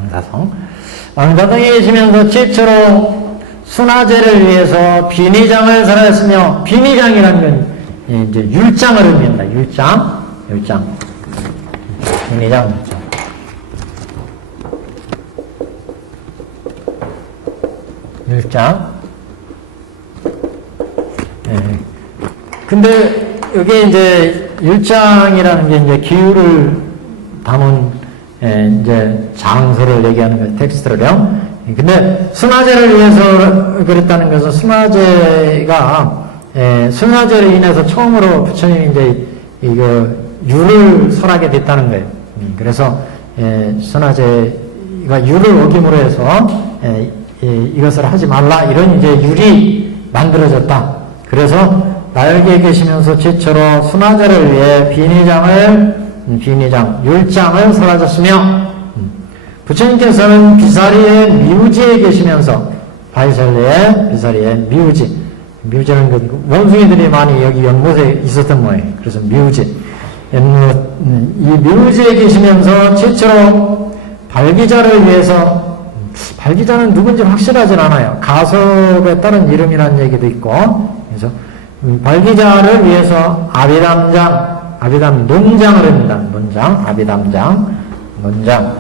왕사성에 계시면서 최초로 순화제를 위해서 비니장을 설하였으며, 비니장이라는 건 이제 율장을 의미합니다. 비니장. 율장. 근데 여기 이제 율장이라는 게 이제 기율을 담은 이제 장소를 얘기하는 거예요. 텍스트를요. 근데 순화제를 위해서 그랬다는 것은 순화제를 인해서 처음으로 부처님이 이제 이거 율을 설하게 됐다는 거예요. 그래서 순화제가 율을 어김으로 해서 이것을 하지 말라 이런 이제 율이 만들어졌다. 그래서 나열기에 계시면서 최초로 순화제를 위해 율장을 설하셨으며 부처님께서는 비사리의 미우지에 계시면서 바이설레의 비사리의 미우지는 그 원숭이들이 많이 여기 연못에 있었던 모양이에요. 그래서 미우지. 이 미우지에 계시면서 최초로 발기자를 위해서, 발기자는 누군지 확실하진 않아요. 가섭에 따른 이름이라는 얘기도 있고, 그래서 발기자를 위해서 아비담 논장을 합니다. 논장, 아비담장, 논장.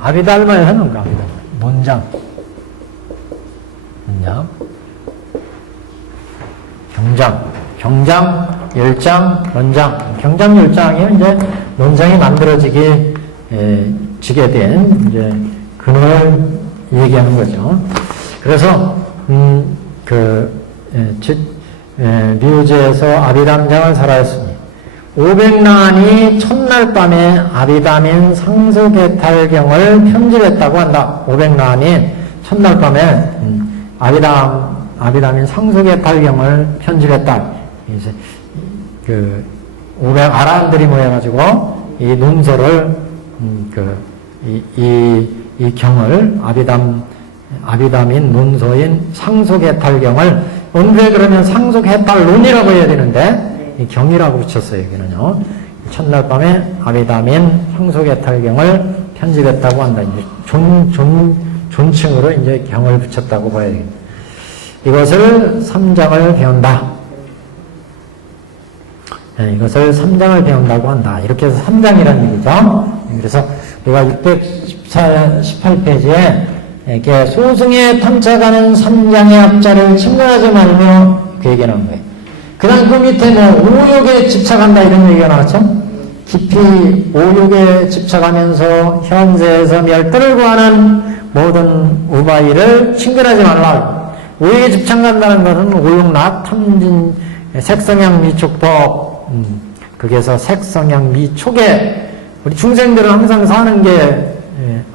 아비달마에 하는 거, 논장. 경장, 열장, 논장. 경장, 열장이 이제 논장이 만들어지게 된 이제 근원을 얘기하는 거죠. 그래서 미우제에서 아비담장을 살아였으니 500난이 첫날 밤에 아비담인 상수계탈경을 편집했다고 한다. 500난이 첫날 밤에 아비담인 상수계탈경을 편집했다. 이제 500 아라한들이 모여가지고 이 논서를 이 경을 아비담인 논서인 상속해탈경을 언제 그러면 상속해탈론이라고 해야 되는데 이 경이라고 붙였어요. 여기는요. 첫날 밤에 아비담인 상속해탈경을 편집했다고 한다. 이제 존칭으로 이제 경을 붙였다고 봐야 되겠다. 이것을 3장을 배운다. 이것을 3장을 배운다고 한다. 이렇게 해서 3장이라는 얘기죠. 그래서 우리가 618페이지에 이렇게 소승에 탐착하는 3장의 합자를 침문하지 말며 그 얘기 나온 거예요. 그 다음 그 밑에 오욕에 집착한다 이런 얘기가 나왔죠. 깊이 오욕에 집착하면서 현세에서 멸도를 구하는 모든 우바이를 친근하지 말라. 오욕에 집착한다는 것은 오욕락, 탐진, 색성향, 미촉법, 거기에서 색성향, 미촉에 우리 중생들은 항상 사는 게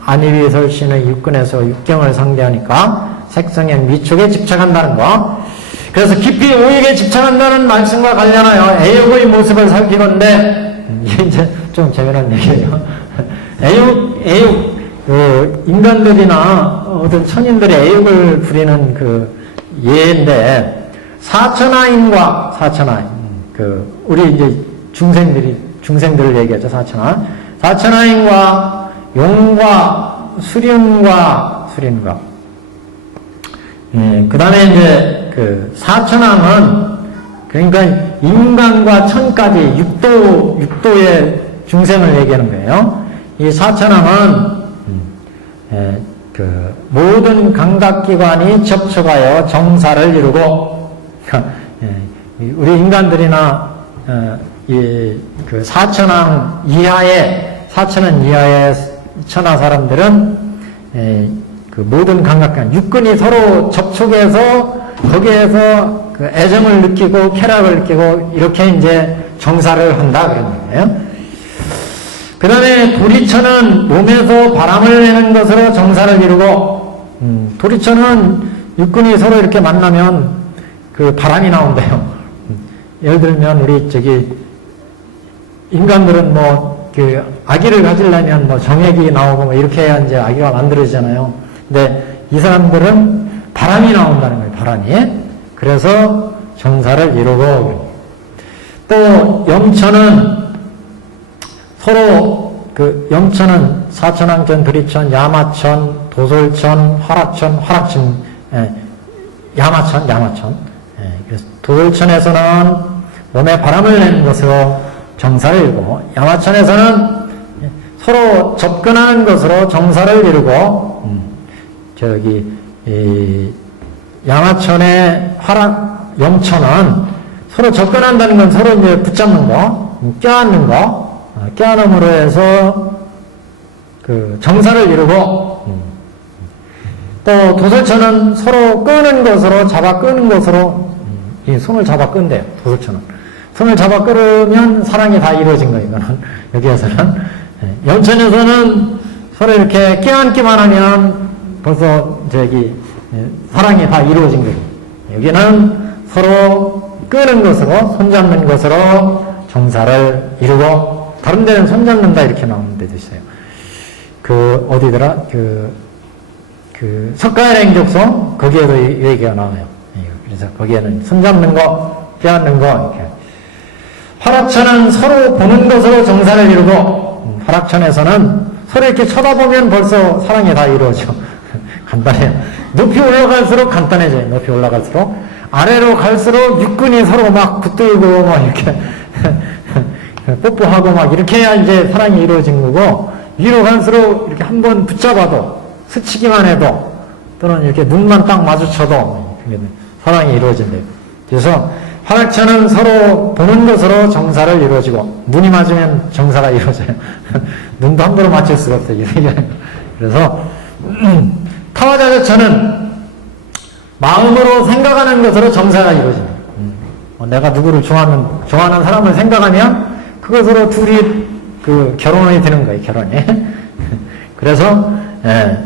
안위설신의 육근에서 육경을 상대하니까 색성향, 미촉에 집착한다는 거. 그래서 깊이 오욕에 집착한다는 말씀과 관련하여 애욕의 모습을 살피건데 이게 이제 좀 재미난 얘기예요. 애욕, 인간들이나 어떤 천인들이 애욕을 부리는 그 예인데 사천하인과 우리 이제 중생들을 얘기하죠. 사천하인과 용과 수륜과 그 다음에 이제 사천왕은 그러니까 인간과 천까지 육도의 중생을 얘기하는 거예요. 이 사천왕은 모든 감각기관이 접촉하여 정사를 이루고 우리 인간들이나 사천왕 이하의 천하 사람들은 모든 감각기관 육근이 서로 접촉해서 거기에서 애정을 느끼고 쾌락을 느끼고 이렇게 이제 정사를 한다 그런 거예요. 그 다음에 도리처는 몸에서 바람을 내는 것으로 정사를 이루고 도리처는 육근이 서로 이렇게 만나면 바람이 나온대요. 예를 들면 우리 인간들은 아기를 가지려면 정액이 나오고 이렇게 해야 이제 아기가 만들어지잖아요. 근데 이 사람들은 바람이 나온다는 거예요. 바람이. 그래서 정사를 이루고 또 영천은 서로 영천은 사천왕천, 도리천, 야마천, 도솔천, 화락천, 야마천. 그래서 도솔천에서는 몸에 바람을 내는 것으로 정사를 이루고 야마천에서는 서로 접근하는 것으로 정사를 이루고 야마천의 영천은 서로 접근한다는 건 서로 이제 붙잡는 거, 껴안는 거, 껴안음으로 해서 정사를 이루고 또 도솔천은 서로 끄는 것으로 잡아 끄는 것으로 이 손을 잡아 끈대요. 도솔천은 손을 잡아 끌으면 사랑이 다 이루어진 거예요. 이거는 여기에서는 영천에서는 서로 이렇게 껴안기만 하면 벌써 사랑이 다 이루어진 거예요. 여기는 서로 끄는 것으로, 손잡는 것으로 정사를 이루고, 다른 데는 손잡는다 이렇게 나오는 데도 있어요. 어디더라? 석가인행족송, 거기에도 이 얘기가 나와요. 그래서 거기에는 손잡는 거, 껴안는 거, 이렇게. 활학천은 서로 보는 것으로 정사를 이루고, 활학천에서는 서로 이렇게 쳐다보면 벌써 사랑이 다 이루어져. 간단해요. 높이 올라갈수록 간단해져요. 높이 올라갈수록. 아래로 갈수록 육군이 서로 막 붙들고, 막 이렇게, 뽀뽀하고 막 이렇게 해야 이제 사랑이 이루어진 거고, 위로 갈수록 이렇게 한번 붙잡아도, 스치기만 해도, 또는 이렇게 눈만 딱 마주쳐도, 사랑이 이루어진대요. 그래서, 활학천은 서로 보는 것으로 정사를 이루어지고, 눈이 맞으면 정사가 이루어져요. 눈도 함부로 맞출 수가 없어요. 그래서, 타화자조천은 마음으로 생각하는 것으로 정사가 이루어집니다. 내가 누구를 좋아하는 사람을 생각하면 그것으로 둘이 결혼이 되는 거예요, 결혼이. 그래서,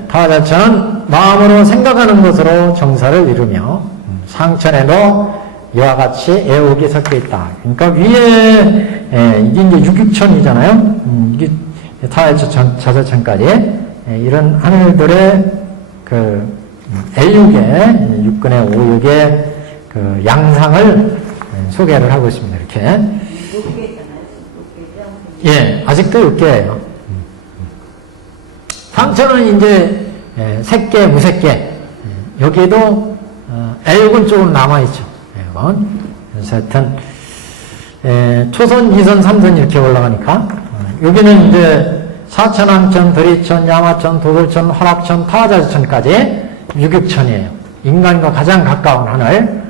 타화자천은 마음으로 생각하는 것으로 정사를 이루며, 상천에도 이와 같이 애옥이 섞여 있다. 그러니까 위에, 이게 이제 육육천이잖아요. 이게 타화자조천까지. 이런 하늘들의 애육의, 육근의 오육의 양상을 소개를 하고 있습니다. 이렇게. 예, 아직도 6개예요. 상천은 이제 색계, 무색계. 여기에도 애육은 조금 남아있죠. 그래서 하여튼 초선, 2선, 3선 이렇게 올라가니까 여기는 이제 사천왕천, 도리천, 야마천, 도돌천, 활학천, 타화자천까지 육육천이에요. 인간과 가장 가까운 하늘.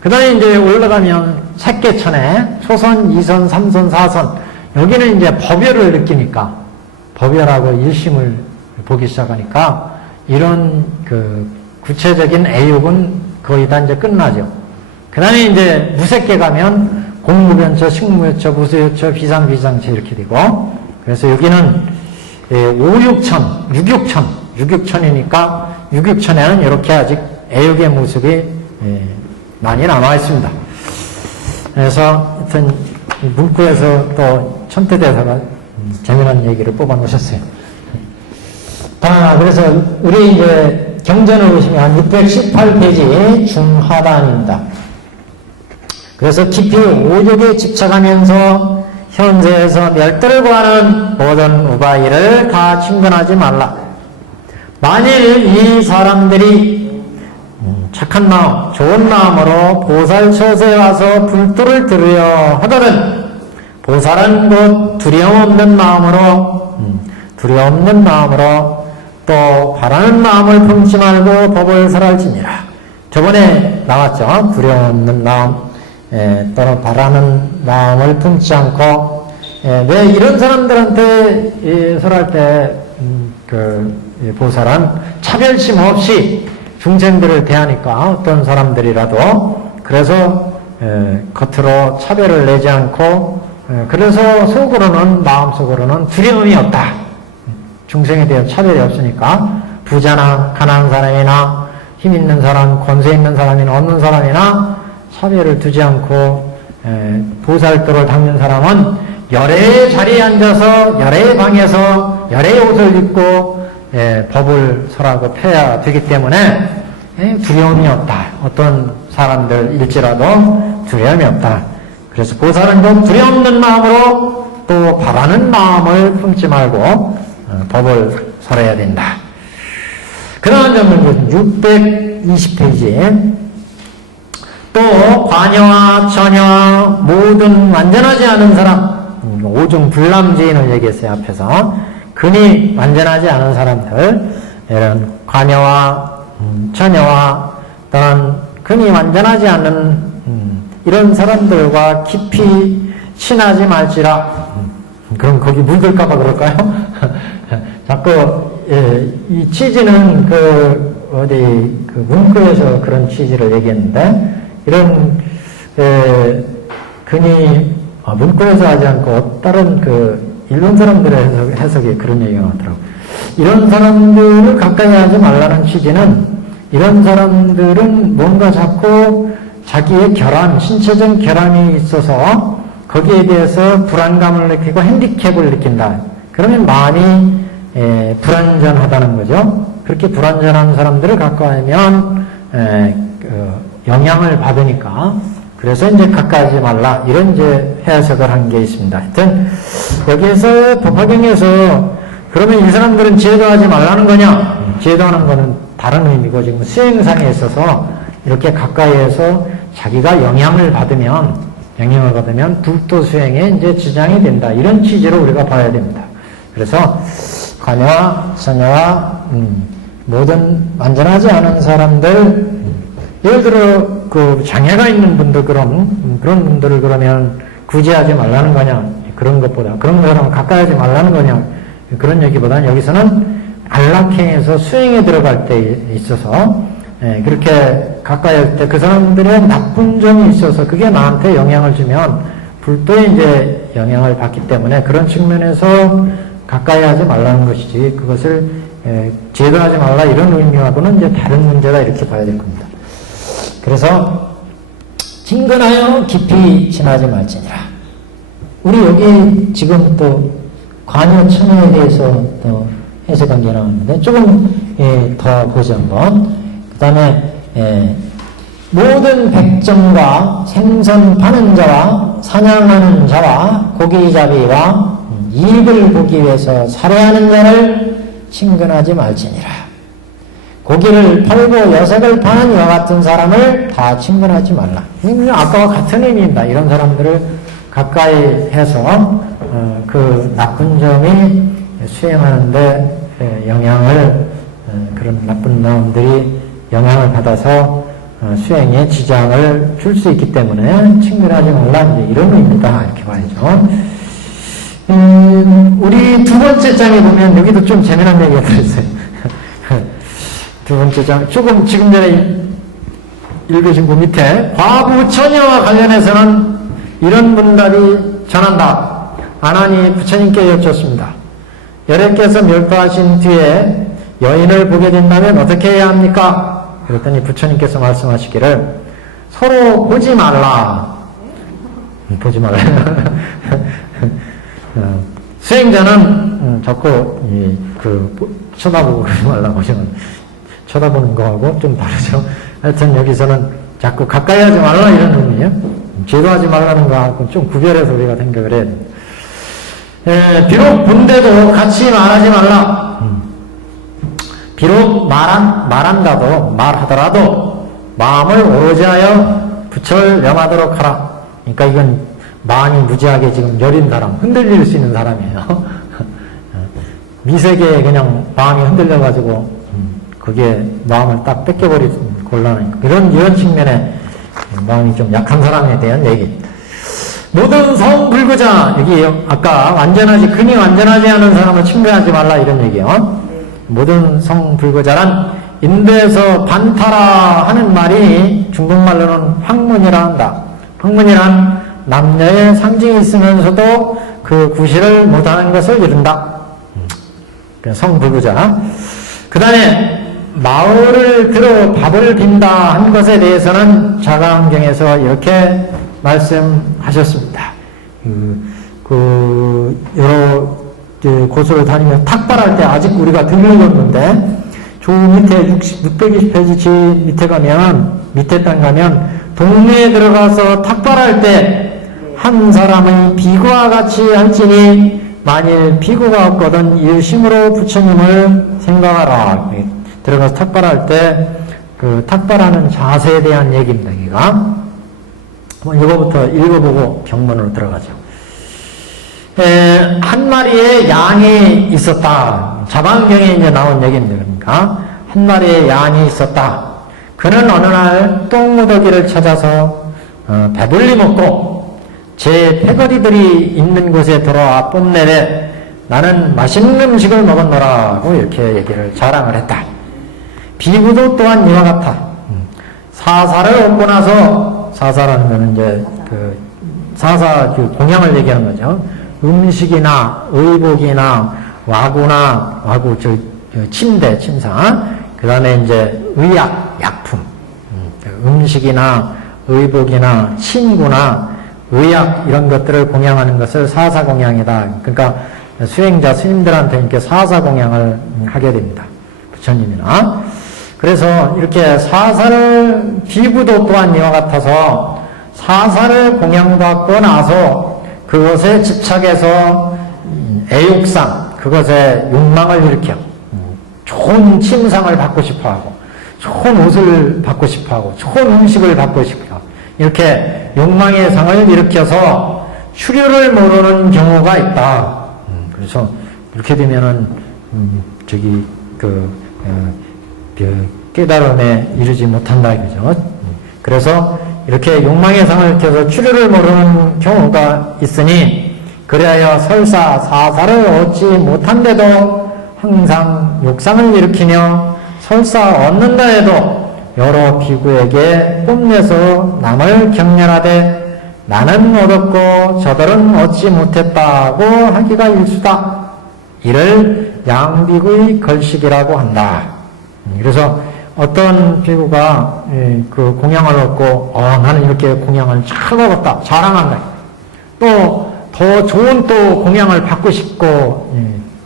그 다음에 이제 올라가면 색계천에 초선, 2선, 3선, 4선. 여기는 이제 법열을 느끼니까, 법열하고 일심을 보기 시작하니까, 이런 구체적인 애육은 거의 다 이제 끝나죠. 그 다음에 이제 무색계 가면 공무변처, 식무요처, 무수요처, 비상비상처 이렇게 되고, 그래서 여기는 5육천, 6육천이니까 6육천에는 이렇게 아직 애육의 모습이 많이 남아 있습니다. 그래서 하여튼 문구에서 또 천태대사가 재미난 얘기를 뽑아 놓으셨어요. 그래서 우리 이제 경전을 보시면 618페이지 중하단입니다. 그래서 깊이 오욕에 집착하면서 현세에서 멸도를 구하는 모든 우바이를 다 친근하지 말라. 만일 이 사람들이 착한 마음, 좋은 마음으로 보살처소에 와서 불도를 들으려 하거든 보살은 곧 두려움 없는 마음으로 또 바라는 마음을 품지 말고 법을 설할지니라. 저번에 나왔죠. 두려움 없는 마음, 또는 바라는 마음을 품지 않고, 왜 이런 사람들한테 설할 때 보살은 차별심 없이 중생들을 대하니까 어떤 사람들이라도 그래서 겉으로 차별을 내지 않고 그래서 속으로는 마음속으로는 두려움이 없다. 중생에 대한 차별이 없으니까 부자나 가난한 사람이나 힘 있는 사람, 권세 있는 사람이나 없는 사람이나 차별을 두지 않고 보살도를 닦는 사람은 열의 자리에 앉아서 열의 방에서 열의 옷을 입고 법을 설하고 펴야 되기 때문에 두려움이 없다. 어떤 사람들일지라도 두려움이 없다. 그래서 보살은 좀 두려움 없는 마음으로 또 바라는 마음을 품지 말고 법을 설해야 된다. 그러한 점은 620페이지에 또 관여와 전여와 모든 완전하지 않은 사람, 오중 불남지인을 얘기했어요. 앞에서 근이 완전하지 않은 사람들, 이런 관여와 전여와 또는 근이 완전하지 않은 이런 사람들과 깊이 친하지 말지라. 그럼 거기 물들까봐 그럴까요? 자꾸 이 취지는 문구에서 그런 취지를 얘기했는데 이런 근이 문구에서 하지 않고 다른 일본 사람들의 해석에 그런 얘기가 나더라고요. 이런 사람들을 가까이 하지 말라는 취지는 이런 사람들은 뭔가 자꾸 자기의 결함, 신체적 결함이 있어서 거기에 대해서 불안감을 느끼고 핸디캡을 느낀다. 그러면 마음이 불안전하다는 거죠. 그렇게 불안전한 사람들을 가까이하면 영향을 받으니까 그래서 이제 가까이 하지 말라 이런 이제 해석을 한 게 있습니다. 하여튼 여기에서 법화경에서 그러면 이 사람들은 제도하지 말라는 거냐? 제도하는 거는 다른 의미고 지금 수행상에 있어서 이렇게 가까이에서 자기가 영향을 받으면 불도 수행에 이제 지장이 된다 이런 취지로 우리가 봐야 됩니다. 그래서 관여와 선여와 모든 완전하지 않은 사람들 예를 들어 그 장애가 있는 분들 그런 분들을 그러면 구제하지 말라는 거냐 그런 것보다 그런 사람을 가까이 하지 말라는 거냐 그런 얘기보다는 여기서는 안락행에서 수행에 들어갈 때 있어서 그렇게 가까이 할 때 그 사람들의 나쁜 점이 있어서 그게 나한테 영향을 주면 불도에 이제 영향을 받기 때문에 그런 측면에서 가까이 하지 말라는 것이지 그것을 제도하지 말라 이런 의미하고는 이제 다른 문제다 이렇게 봐야 될 겁니다. 그래서 친근하여 깊이 친하지 말지니라. 우리 여기 지금 또 관여 참여에 대해서 또 해석한 게 나오는데 조금 더 보죠 한번. 그 다음에 모든 백정과 생선 파는 자와 사냥하는 자와 고기잡이와 이익을 보기 위해서 살해하는 자를 친근하지 말지니라. 고기를 팔고 여색을 파는 이와 같은 사람을 다 친근하지 말라. 아까와 같은 의미입니다. 이런 사람들을 가까이 해서 그 나쁜 점이 수행하는데 영향을 그런 나쁜 마음들이 영향을 받아서 수행에 지장을 줄 수 있기 때문에 친근하지 말라 이런 의미다 이렇게 봐야죠. 우리 두 번째 장에 보면 여기도 좀 재미난 얘기가 들어있어요. 두 번째 장 조금 지금 전에 읽으신 그 밑에 과부 처녀와 관련해서는 이런 문답이 전한다. 아나니 부처님께 여쭙습니다. 여래께서 멸도하신 뒤에 여인을 보게 된다면 어떻게 해야 합니까? 그랬더니 부처님께서 말씀하시기를 서로 보지 말라. 보지 말라. 수행자는 자꾸 쳐다보고 그러지 말라고 하시면 쳐다보는 거하고 좀 다르죠. 하여튼 여기서는 자꾸 가까이 하지 말라 이런 의미예요. 제도하지 말라는 거하고 좀 구별해서 우리가 생각을 해야 됩니다. 비록 본데도 같이 말하지 말라. 비록 말하더라도 마음을 오로지 하여 부처를 명하도록 하라. 그러니까 이건 마음이 무지하게 지금 여린 사람, 흔들릴 수 있는 사람이에요. 미세게 그냥 마음이 흔들려가지고 그게 마음을 딱 뺏겨버리는 곤란하니까 이런 측면에 마음이 좀 약한 사람에 대한 얘기입니다. 모든 성불구자 여기 아까 근이 완전하지 않은 사람을 친근하지 말라 이런 얘기예요. 모든 성불구자란 인도에서 반타라 하는 말이 중국말로는 황문이라 한다. 황문이란 남녀의 상징이 있으면서도 그 구실을 못하는 것을 이른다. 성불구자. 그 다음에 마을을 들어 밥을 빈다 한 것에 대해서는 자가환경에서 이렇게 말씀하셨습니다. 여러 곳을 다니면 탁발할 때 아직 우리가 들리었는데 저 밑에 620페이지 밑에 땅 가면 동네에 들어가서 탁발할 때 한 사람의 비구와 같이 할지니 만일 비구가 없거든 일심으로 부처님을 생각하라. 들어가서 탁발할 때 그 탁발하는 자세에 대한 얘기입니다. 여기가 이거부터 읽어보고 경문으로 들어가죠. 한 마리의 양이 있었다. 자방경에 이제 나온 얘기입니다. 그러니까 한 마리의 양이 있었다. 그는 어느 날 똥무더기를 찾아서 배불리 먹고 제 패거리들이 있는 곳에 들어와 뽐내되 나는 맛있는 음식을 먹었노라고 이렇게 얘기를 자랑을 했다. 비구도 또한 이와 같아. 사사를 얻고 나서 사사라는 거는 이제 사사 공양을 얘기하는 거죠. 음식이나 의복이나 와구 침대 침상 그 다음에 이제 의약 약품 음식이나 의복이나 친구나 의약 이런 것들을 공양하는 것을 사사공양이다. 그러니까 수행자 스님들한테 이렇게 사사공양을 하게 됩니다. 부처님이나. 그래서 이렇게 사사를 비구도 또한 이와 같아서 사사를 공양받고 나서 그것에 집착해서 애욕상 그것에 욕망을 일으켜 좋은 침상을 받고 싶어하고 좋은 옷을 받고 싶어하고 좋은 음식을 받고 싶어하고 이렇게 욕망의 상을 일으켜서 추류를 모르는 경우가 있다. 그래서 이렇게 되면은 깨달음에 이르지 못한다 이거죠. 그래서 이렇게 욕망의 상을 일으켜서 추류를 모르는 경우가 있으니 그리하여 설사 사사를 얻지 못한데도 항상 욕상을 일으키며 설사 얻는다 해도 여러 비구에게 뽐내서 남을 격렬하되 나는 얻었고 저들은 얻지 못했다고 하기가 일수다. 이를 양비구의 걸식이라고 한다. 그래서 어떤 비구가 그 공양을 얻고 나는 이렇게 공양을 잘 먹었다 자랑한다. 또 더 좋은 또 공양을 받고 싶고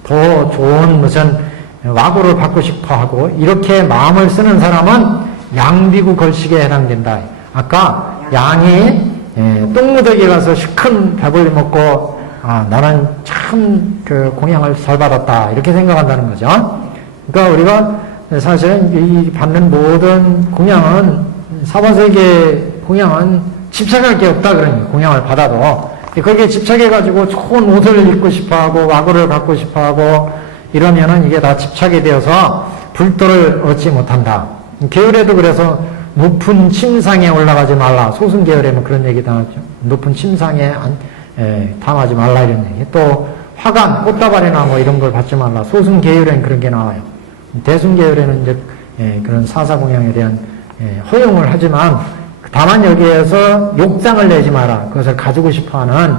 더 좋은 무슨 와구를 받고 싶어하고 이렇게 마음을 쓰는 사람은 양비구 걸식에 해당된다. 아까 양이 똥무더기에 가서 시큰 밥을 먹고 나는 참 그 공양을 잘 받았다 이렇게 생각한다는 거죠. 그러니까 우리가 사실은 이 받는 모든 공양은 사바세계 공양은 집착할 게 없다 그러니 공양을 받아도 거기에 집착해가지고 좋은 옷을 입고 싶어하고 와구를 갖고 싶어하고 이러면은 이게 다 집착이 되어서 불도를 얻지 못한다. 계율에도 그래서 높은 침상에 올라가지 말라. 소승 계열에는 그런 얘기 나왔죠. 높은 침상에 탐하지 말라 이런 얘기. 또 화관, 꽃다발이나 뭐 이런 걸 받지 말라. 소승 계열에는 그런 게 나와요. 대승 계열에는 이제 그런 사사공양에 대한 허용을 하지만 다만 여기에서 욕상을 내지 마라. 그것을 가지고 싶어하는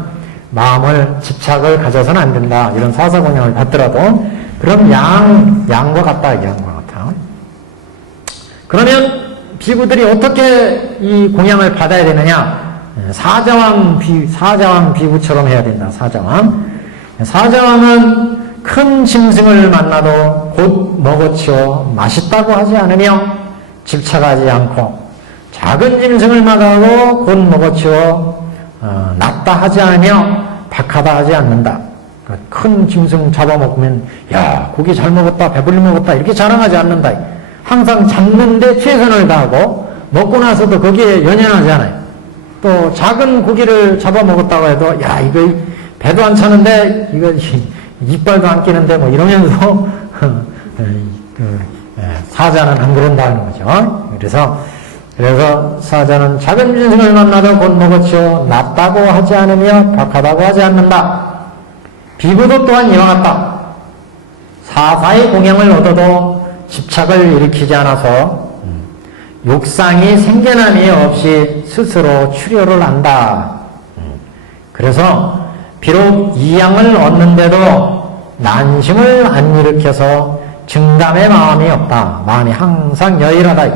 마음을 집착을 가져서는 안 된다. 이런 사사공양을 받더라도 그럼 양과 같다. 양과 같아. 그러면 비구들이 어떻게 이 공양을 받아야 되느냐? 사자왕 비구처럼 해야 된다. 사자왕은 큰 짐승을 만나도 곧 먹어치워 맛있다고 하지 않으며 집착하지 않고 작은 짐승을 만나도 곧 먹어치워 낫다 하지 않으며 박하다 하지 않는다. 큰 짐승 잡아먹으면 야 고기 잘 먹었다 배불리 먹었다 이렇게 자랑하지 않는다. 항상 잡는데 최선을 다하고 먹고 나서도 거기에 연연하지 않아요. 또 작은 고기를 잡아먹었다고 해도 야 이거 배도 안 차는데 이거 이빨도 안 끼는데 뭐 이러면서 사자는 안 그런다는 거죠. 그래서 사자는 작은 짐승을 만나도 곧 먹어치워 낫다고 하지 않으며 박하다고 하지 않는다. 비구도 또한 이와 같다. 사사의 공양을 얻어도 집착을 일으키지 않아서 욕상이 생겨남이 없이 스스로 추려를 한다. 그래서 비록 이양을 얻는데도 난심을 안 일으켜서 증감의 마음이 없다. 마음이 항상 여일하다.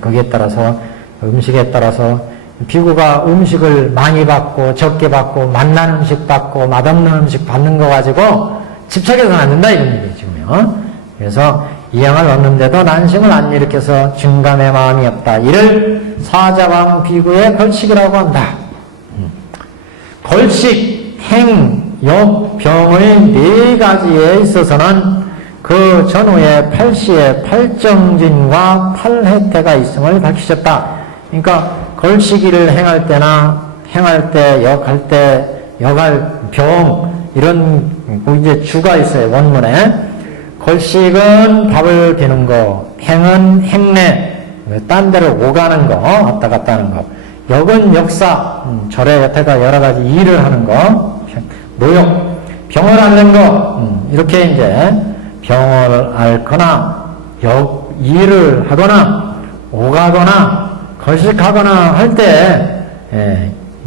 거기에 따라서 음식에 따라서 비구가 음식을 많이 받고 적게 받고 맛난 음식 받고 맛없는 음식 받는 거 가지고 집착해서는 안 된다 이런 얘기예요 지금요. 그래서 이양을 얻는데도 난심을 안 일으켜서 증감의 마음이 없다. 이를 사자왕 비구의 걸식이라고 한다. 걸식, 행, 욕, 병의 네 가지에 있어서는 그 전후에 팔시에 팔정진과 팔해태가 있음을 밝히셨다. 그러니까 걸식일을 행할 때나 행할 때, 역할 때, 역할 병 이런 이제 주가 있어요 원문에. 걸식은 밥을 비는 거, 행은 행내, 딴 데를 오가는 거, 왔다 갔다 하는 거. 역은 역사, 절에 여태가 여러 가지 일을 하는 거, 노역, 병을 앓는 거, 이렇게 이제 병을 앓거나, 일을 하거나, 오가거나, 걸식하거나 할 때,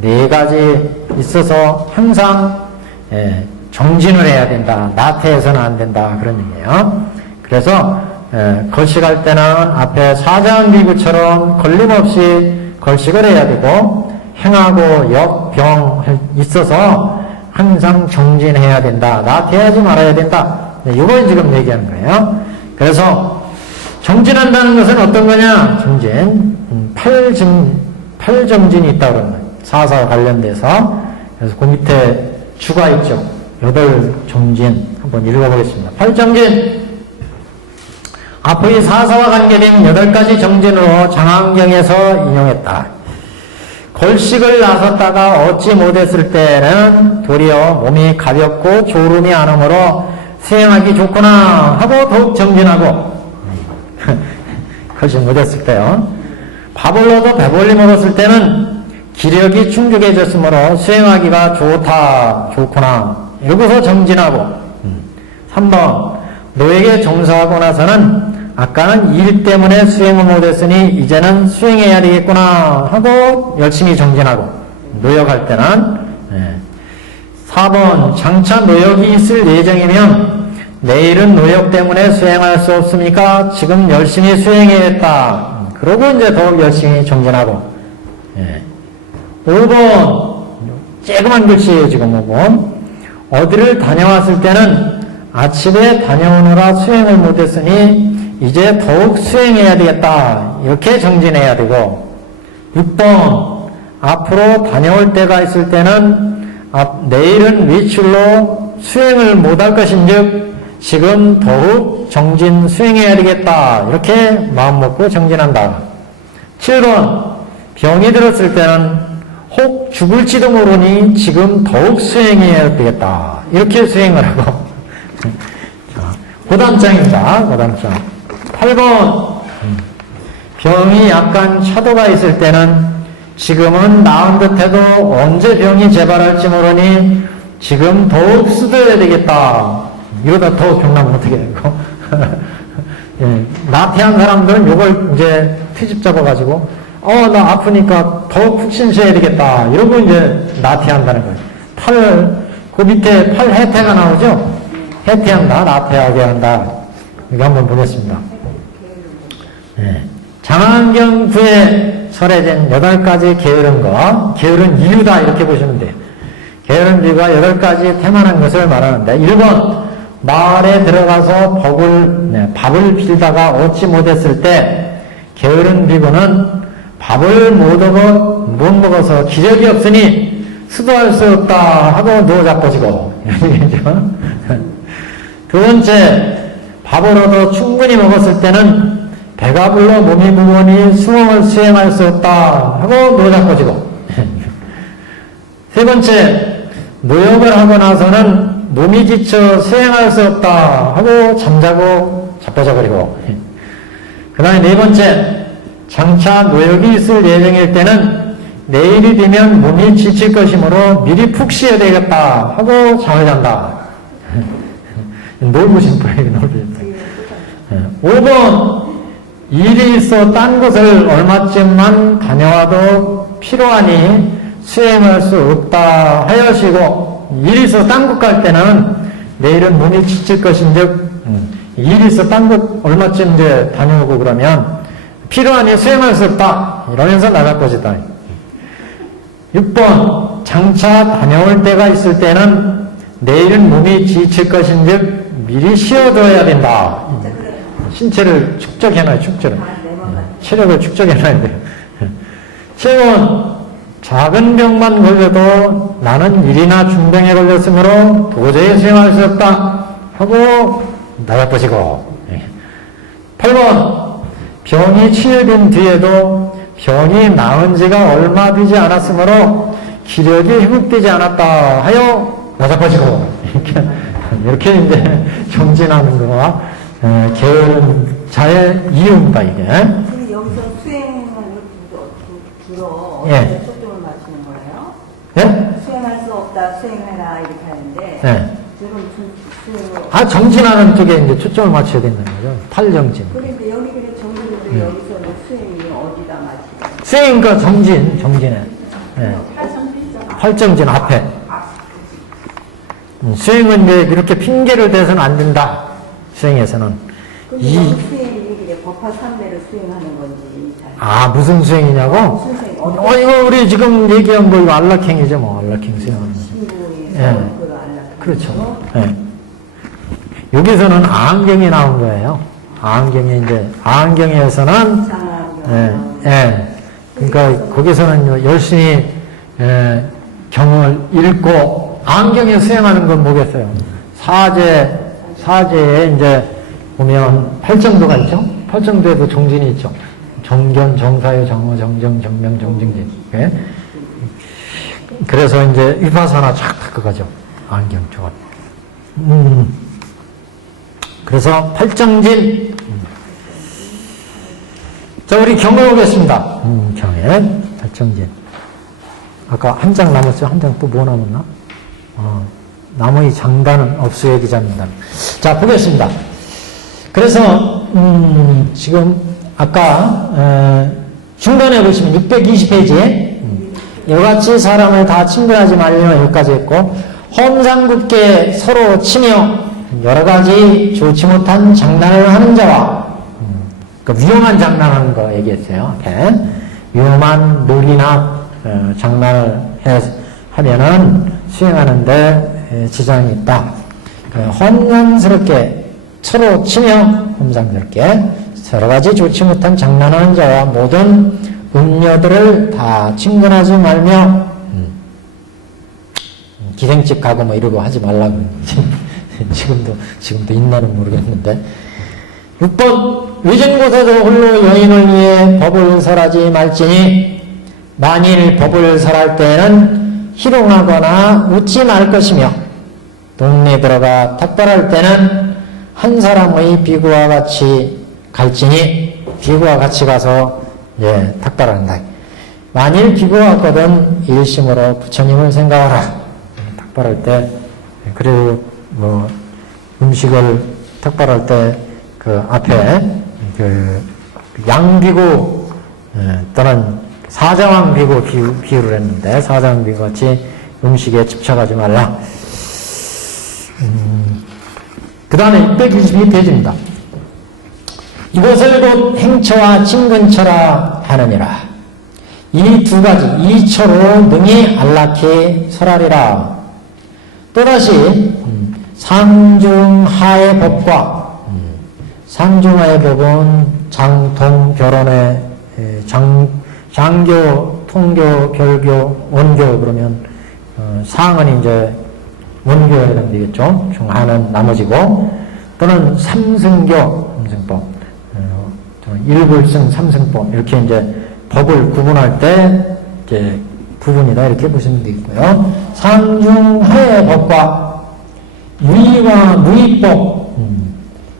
네 가지 있어서 항상, 정진을 해야 된다. 나태해서는 안 된다. 그런 얘기예요. 그래서, 걸식할 때는 앞에 사자왕비구처럼 걸림없이 걸식을 해야 되고 행하고 역, 병 있어서 항상 정진해야 된다. 나태하지 말아야 된다. 이걸 지금 얘기하는 거예요. 그래서 정진한다는 것은 어떤 거냐? 정진, 팔정진이 있다고 그러는 거예요. 사사와 관련돼서. 그래서 그 밑에 주가 있죠. 8정진 한번 읽어보겠습니다. 8정진, 앞의 사사와 관계된 8가지 정진으로 장안경에서 인용했다. 걸식을 나섰다가 얻지 못했을 때는 도리어 몸이 가볍고 졸음이 안 오므로 수행하기 좋구나 하고 더욱 정진하고 걸식 못했을 때요. 밥을 넣어도 배불리 먹었을 때는 기력이 충족해졌으므로 수행하기가 좋구나 이러고서 정진하고 3번 노역에 종사하고 나서는 아까는 일 때문에 수행을 못했으니 이제는 수행해야 되겠구나 하고 열심히 정진하고 노역할 때는 4번 장차 노역이 있을 예정이면 내일은 노역 때문에 수행할 수 없으니까 지금 열심히 수행해야겠다. 그러고 이제 더욱 열심히 정진하고 5번 쬐그만 글씨예요. 지금 5번 어디를 다녀왔을 때는 아침에 다녀오느라 수행을 못했으니 이제 더욱 수행해야 되겠다. 이렇게 정진해야 되고 6번 앞으로 다녀올 때가 있을 때는 내일은 외출로 수행을 못할 것인즉 지금 더욱 정진 수행해야 되겠다. 이렇게 마음먹고 정진한다. 7번 병이 들었을 때는 혹 죽을지도 모르니 지금 더욱 수행해야 되겠다. 이렇게 수행을 하고 고단장입니다. 고단장. 8번 병이 약간 차도가 있을 때는 지금은 나은 듯해도 언제 병이 재발할지 모르니 지금 더욱 쓰도해야 되겠다. 이러다 더욱 병나면 어떻게 되고 예, 나태한 사람들은 이걸 이제 트집 잡아가지고 나 아프니까 더욱 푹 쉬어야 되겠다. 이러고 이제 나태한다는 거예요. 그 밑에 팔 해태가 나오죠? 해태한다, 나태하게 한다. 이거 한번 보겠습니다. 네. 장안경 구에 설해진 8가지 게으른 것, 게으른 이유다 이렇게 보시면 돼요. 게으른 이유가 8가지 태만한 것을 말하는데 1번 마을에 들어가서 밥을 빌다가 얻지 못했을 때 게으른 비구는 밥을 못 먹어서 기력이 없으니 수도할 수 없다 하고 누워 자빠지고 두 번째 밥을 얻어 충분히 먹었을 때는 배가 불러 몸이 무거우니 수행을 수행할 수 없다 하고 누워 자빠지고 세 번째 노역을 하고 나서는 몸이 지쳐 수행할 수 없다 하고 잠자고 자빠져 버리고 그 다음에 네 번째 장차 노역이 있을 예정일 때는 내일이 되면 몸이 지칠 것이므로 미리 푹 쉬어야 되겠다 하고 잠을 잔다. 놀부신 분에게 놀부신 분. 5번 일이 있어 딴 곳을 얼마쯤만 다녀와도 필요하니 수행할 수 없다 하여시고 일이 있어 딴 곳 갈 때는 내일은 몸이 지칠 것인즉 일이 있어 딴 곳 얼마쯤 이제 다녀오고 그러면 필요하니 수행할 수 없다 이러면서 나갈 것이다. 6번 장차 다녀올 때가 있을 때는 내일은 몸이 지칠 것인즉 미리 쉬어둬야 된다. 신체를 축적해놔요. 체력을 축적해놔야 돼요. 7번 작은 병만 걸려도 나는 일이나 중병에 걸렸으므로 도저히 수행할 수 없다 하고 나가보시고 8번 병이 치유된 뒤에도 병이 나은 지가 얼마 되지 않았으므로 기력이 회복되지 않았다 하여 나가보시고 이렇게 이제 정진하는 거와 게으른 자의 이유입니다. 이게. 근데 여기서 수행을 주로 예. 초점을 맞추는 거예요? 예? 수행할 수 없다, 수행해라 이렇게 하는데 예. 지금 수행을 정진하는 쪽에 이제 초점을 맞춰야 된다는 거죠. 팔정진. 그런데 여기 그래 정진인데 여기서는 수행이 어디다 맞추는 수행과 정진에. 예. 팔정진 앞에. 수행은 이제 이렇게 핑계를 대서는 안 된다. 수행에서는. 근데 여기 수행이 그래 법화 삼매를 수행하는 건지 무슨 수행이냐고? 무슨 수행? 이거 우리 지금 얘기한 거 이거 안락행이죠, 뭐. 안락행 수행하는 거죠. 신부에서 예. 그 안락. 그렇죠. 예. 여기서는 아한경이 나온 거예요. 아한경이 이제, 아한경에서는, 예. 그러니까 거기서는 열심히, 경을 읽고, 아한경에 수행하는 건 뭐겠어요? 사제에 이제 보면 8정도가 있죠? 8정도에도 정진이 있죠. 정견, 정사유, 정어, 정정, 정명, 정증진. 예? 그래서 이제 위파사나 쫙 바꿔가죠. 안경 조합. 그래서 팔정진. 자, 우리 경을 보겠습니다. 경에 팔정진. 아까 한 장 남았죠? 한 장 또 뭐 남았나? 나머지 장단은 업수의 기자입니다. 자, 보겠습니다. 그래서, 지금, 아까, 중간에 보시면 620페이지에, 이같이 사람을 다 친근하지 말려 여기까지 했고, 험상궂게 서로 치며 여러 가지 좋지 못한 장난을 하는 자와, 그러니까 위험한 장난하는 거 얘기했어요. 이렇게. 위험한 놀이나 장난을 하면은 수행하는데 지장이 있다. 험상스럽게 서로 치며 험상스럽게 여러 가지 좋지 못한 장난하는 자와 모든 음녀들을 다 친근하지 말며 기생집 가고 뭐 이러고 하지 말라고 지금도 있나는 모르겠는데 6번 위증고사도 홀로 여인을 위해 법을 설하지 말지니 만일 법을 설할 때에는 희롱하거나 웃지 말 것이며 동네 들어가 탁발할 때는 한 사람의 비구와 같이 갈지니 비구와 같이 가서 탁발한다. 만일 비구가 없거든 일심으로 부처님을 생각하라. 탁발할 때 그래도 뭐 음식을 탁발할 때 그 앞에 그 양비구 또는 사자왕 비구 비유를 했는데 사자왕 비구 같이 음식에 집착하지 말라. 그 다음에 622페이지입니다. 이것을 곧 행처와 친근처라 하느니라. 이 두 가지 이처로 능히 안락히 설하리라. 또다시 상중하의 법과 상중하의 법은 장통 결혼의 장교, 통교, 결교, 원교 그러면 상은 이제 원교에 해당되겠죠. 중하는 나머지고 또는 삼승교, 삼승법, 일불승, 삼승법 이렇게 이제 법을 구분할 때 이제 구분이다 이렇게 보시면 되겠고요. 상중하의 법과 유의와 무의법,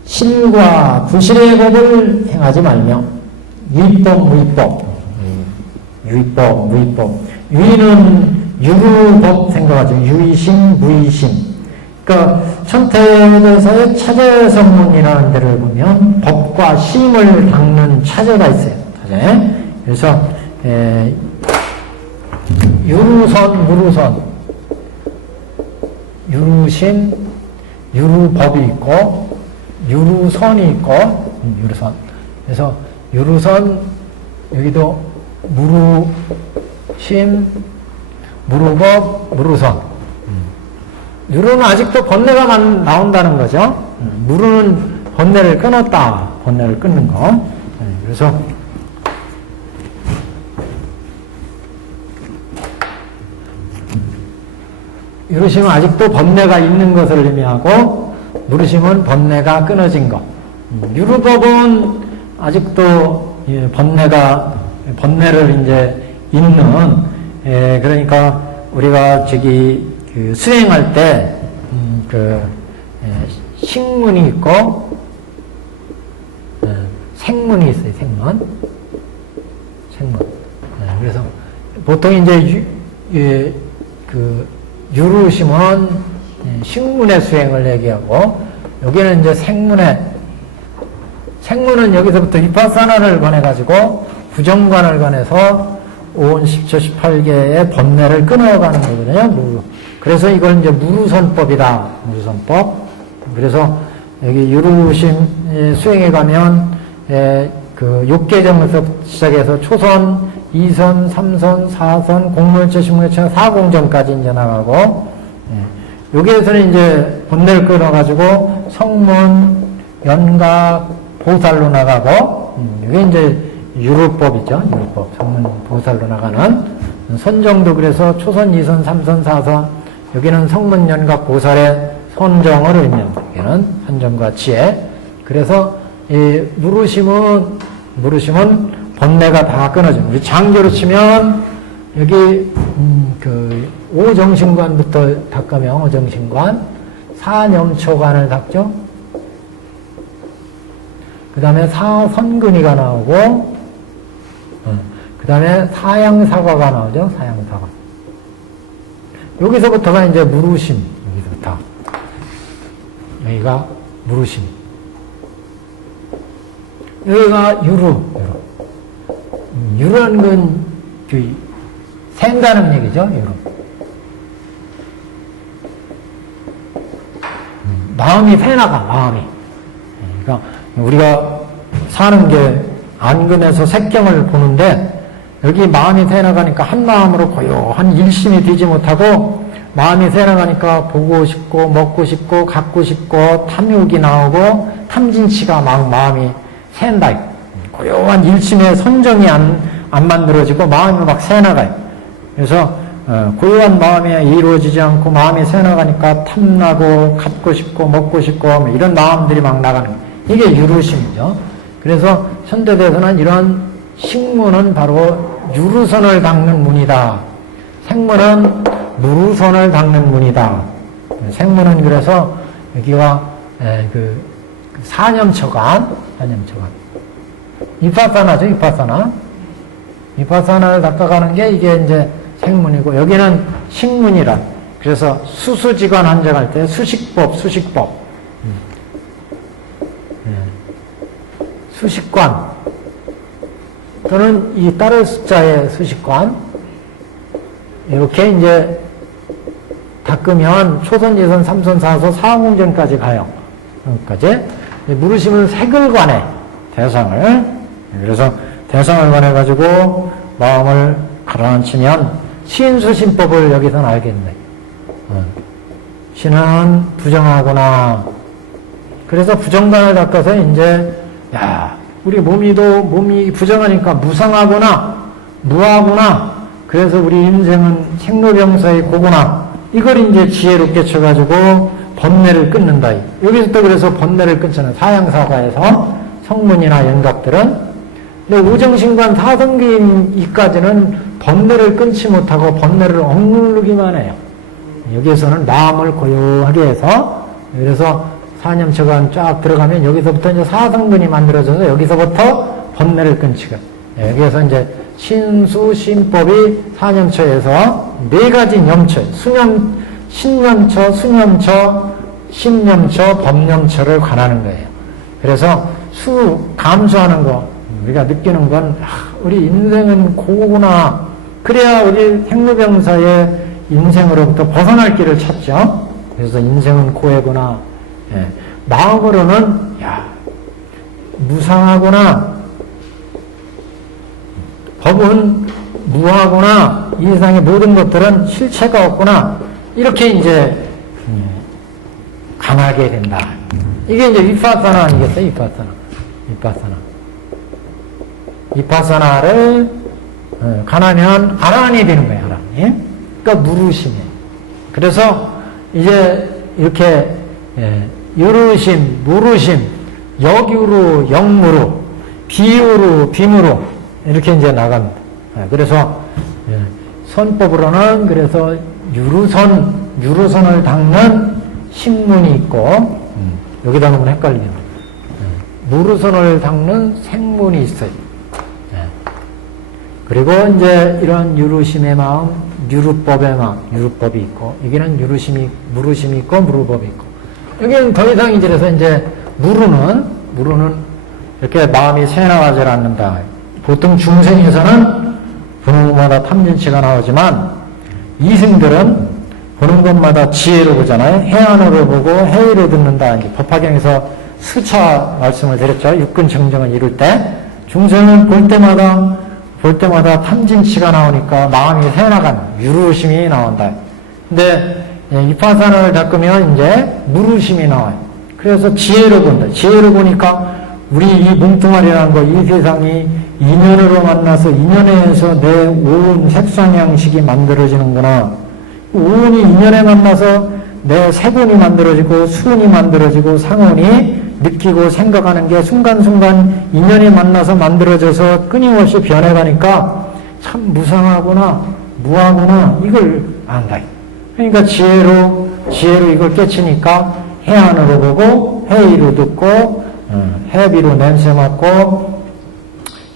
실과 부실의 법을 행하지 말며 유의법, 무의법, 유의법, 무의법. 유의는 유루법 생각하죠. 유의심, 무의심. 그러니까 천태에서의 차제성문이라는 데를 보면 법과 심을 닦는 차제가 있어요. 차제. 그래서 유루선, 무루선, 유루심, 유루법이 있고 유루선이 있고 유루선. 그래서 유루선 여기도 무루심, 무루법, 무루선. 유루는 아직도 번뇌가 나온다는 거죠. 무루는 번뇌를 끊었다. 번뇌를 끊는 거. 그래서 유루심은 아직도 번뇌가 있는 것을 의미하고 무루심은 번뇌가 끊어진 것. 유루법은 아직도 번뇌를 이제 있는 그러니까 우리가 그 수행할 때 식문이 있고 생문이 있어요. 생문. 그래서 보통 이제 유루심은 식문의 수행을 얘기하고 여기는 이제 생문은 여기서부터 위파사나를 권해가지고 부정관을 권해서 5온 10초 18개의 번뇌를 끊어가는 거거든요. 그래서 이걸 이제 무루선법이다. 무루선법. 그래서 여기 유루심 수행에 가면 그 욕계정에서 시작해서 초선, 2선, 3선, 4선, 공무원체, 식물체, 4공정까지 이제 나가고, 여기에서는 이제 본내를 끊어가지고 성문, 연각, 보살로 나가고, 이게 이제 유루법이죠. 유루법. 성문, 보살로 나가는 선정도 그래서 초선, 2선, 3선, 4선, 여기는 성문, 연각, 보살의 선정을 의미합니다. 여기는 선정과 지혜. 그래서 이 무르심은 번뇌가 다 끊어집니다. 우리 장교로 치면 여기 그 오정신관부터 닦으면 오정신관, 사념초관을 닦죠. 그 다음에 사선근이가 나오고, 그 다음에 사양사과가 나오죠. 사양사과. 여기서부터가 이제 무르심. 여기서부터. 여기가 무르심. 여기가 유루. 유루라는 건 그 생다는 얘기죠. 유루. 마음이 새나가. 마음이. 그러니까 우리가 사는 게 안근에서 색경을 보는데 여기 마음이 새나가니까 한 마음으로 고요한 일심이 되지 못하고 마음이 새나가니까 보고 싶고 먹고 싶고 갖고 싶고 탐욕이 나오고 탐진치가 막 마음이 샌다. 고요한 일심의 선정이 안 만들어지고 마음이 막 새나가요. 그래서 고요한 마음이 이루어지지 않고 마음이 새나가니까 탐나고 갖고 싶고 먹고 싶고 이런 마음들이 막 나가는 거예요. 이게 유루심이죠. 그래서 현대대에서는 이런 식문은 바로 유루선을 닦는 문이다. 생문은 무루선을 닦는 문이다. 생문은 그래서 여기가 그 사념처관. 이파사나죠, 이파사나. 이파사나를 닦아가는 게 이게 이제 생문이고, 여기는 식문이라. 그래서 수수지관 한정할 때 수식법. 수식관. 또는 이 따를 숫자의 수식관. 이렇게 이제 닦으면 초선, 2선, 3선, 4선, 4공전까지 가요. 여기까지. 무르심은 색을 관해. 대상을. 그래서 대상을 관해가지고 마음을 가라앉히면 신수신법을 여기서는 알겠네. 신은 부정하구나. 그래서 부정관을 닦아서 이제 우리 몸이 부정하니까 무상하구나, 무하구나. 그래서 우리 인생은 생로병사의 고구나. 이걸 이제 지혜로 깨쳐가지고 번뇌를 끊는다. 여기서 그래서 번뇌를 끊잖아요. 사양사과에서 성문이나 연각들은. 근데 오정신관 사성기까지는 번뇌를 끊지 못하고 번뇌를 억누르기만 해요. 여기에서는 마음을 고요하게 해서, 그래서 사념처관 쫙 들어가면 여기서부터 이제 사성근이 만들어져서 여기서부터 번뇌를 끊지가. 여기에서 이제 신수신법이 사념처에서 네 가지 염처, 신념처, 수념처, 신념처, 법념처를 관하는 거예요. 그래서 감수하는 거, 우리가 느끼는 건 우리 인생은 고구나. 그래야 우리 생로병사의 인생으로부터 벗어날 길을 찾죠. 그래서 인생은 고해구나. 마음으로는 무상하구나. 법은 무하구나. 이 세상의 모든 것들은 실체가 없구나. 이렇게 이제 강하게 된다. 이게 이제 위파사나 아니겠어요? 위파사나를 가나면 아란이 되는 거예요. 아란이. 그러니까 무르심이에요. 그래서 이제 이렇게 유르심, 무르심, 역유로, 역무로, 비유로, 비무로 이렇게 이제 나갑니다. 그래서 선법으로는 그래서 유루선을 닦는 식문이 있고 여기다 놓으면 헷갈리겠네. 무르선을 닦는 생문이 있어요. 그리고 이제 이런 유르심의 마음, 유루법의 마음, 유루법이 있고 여기는 무르심이 있고 무루법이 있고 여기는 더 이상 이제 무르는 이렇게 마음이 새나가지 않는다. 보통 중생에서는 보는 것마다 탐진치가 나오지만 이승들은 보는 것마다 지혜로 보잖아요. 해안으로 보고 해의로 듣는다. 법화경에서 수차 말씀을 드렸죠. 육근 정정을 이룰 때 중생은 볼 때마다 볼 때마다 탐진치가 나오니까 마음이 새나간 유루심이 나온다. 근데 이파산을 닦으면 이제 무루심이 나와요. 그래서 지혜로 본다. 지혜로 보니까 우리 이 몸뚱아리라는 거, 이 세상이 인연으로 만나서 인연에서 내 오은 색상양식이 만들어지는구나. 오은이 인연에 만나서 내 색운이 만들어지고 수운이 만들어지고 상운이 느끼고 생각하는 게 순간순간 인연이 만나서 만들어져서 끊임없이 변해가니까 참 무상하구나, 무하구나, 이걸 안다. 그러니까 지혜로 이걸 깨치니까 해안으로 보고, 해의로 듣고, 해비로 냄새 맡고,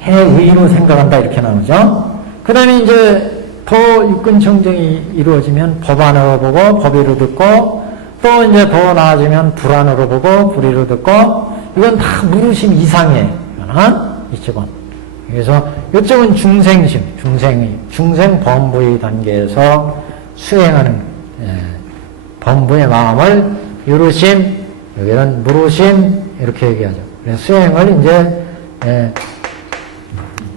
해의로 생각한다, 이렇게 나오죠. 그 다음에 이제 더 육근청정이 이루어지면 법안으로 보고, 법의로 듣고, 또 이제 더 나아지면 불안으로 보고, 불의로 듣고, 이건 다 무르심 이상이에요. 이쪽은. 그래서 이쪽은 중생심, 중생 범부의 단계에서 수행하는, 범부의 마음을 유루심, 여기는 무루심, 이렇게 얘기하죠. 그래서 수행을 이제,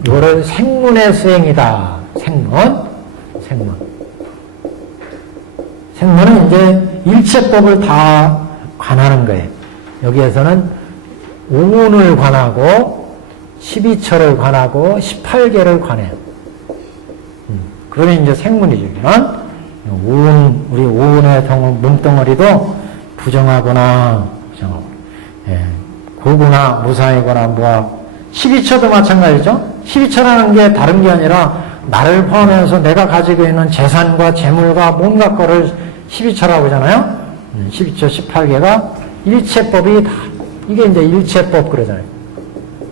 이거를 생문의 수행이다. 생문은 이제 일체법을 다 관하는 거예요. 여기에서는 오운을 관하고 12처를 관하고 18개를 관해요. 그러면 이제 생문이죠. 오운, 우리 오운의 몸덩어리도 부정하거나 고구나 무사이거나 무하. 12처도 마찬가지죠. 12처라는 게 다른 게 아니라 나를 포함해서 내가 가지고 있는 재산과 재물과 뭔가 거를 12처라고 하잖아요. 12처 18개가 일체법이 다, 이게 이제 일체법 그러잖아요.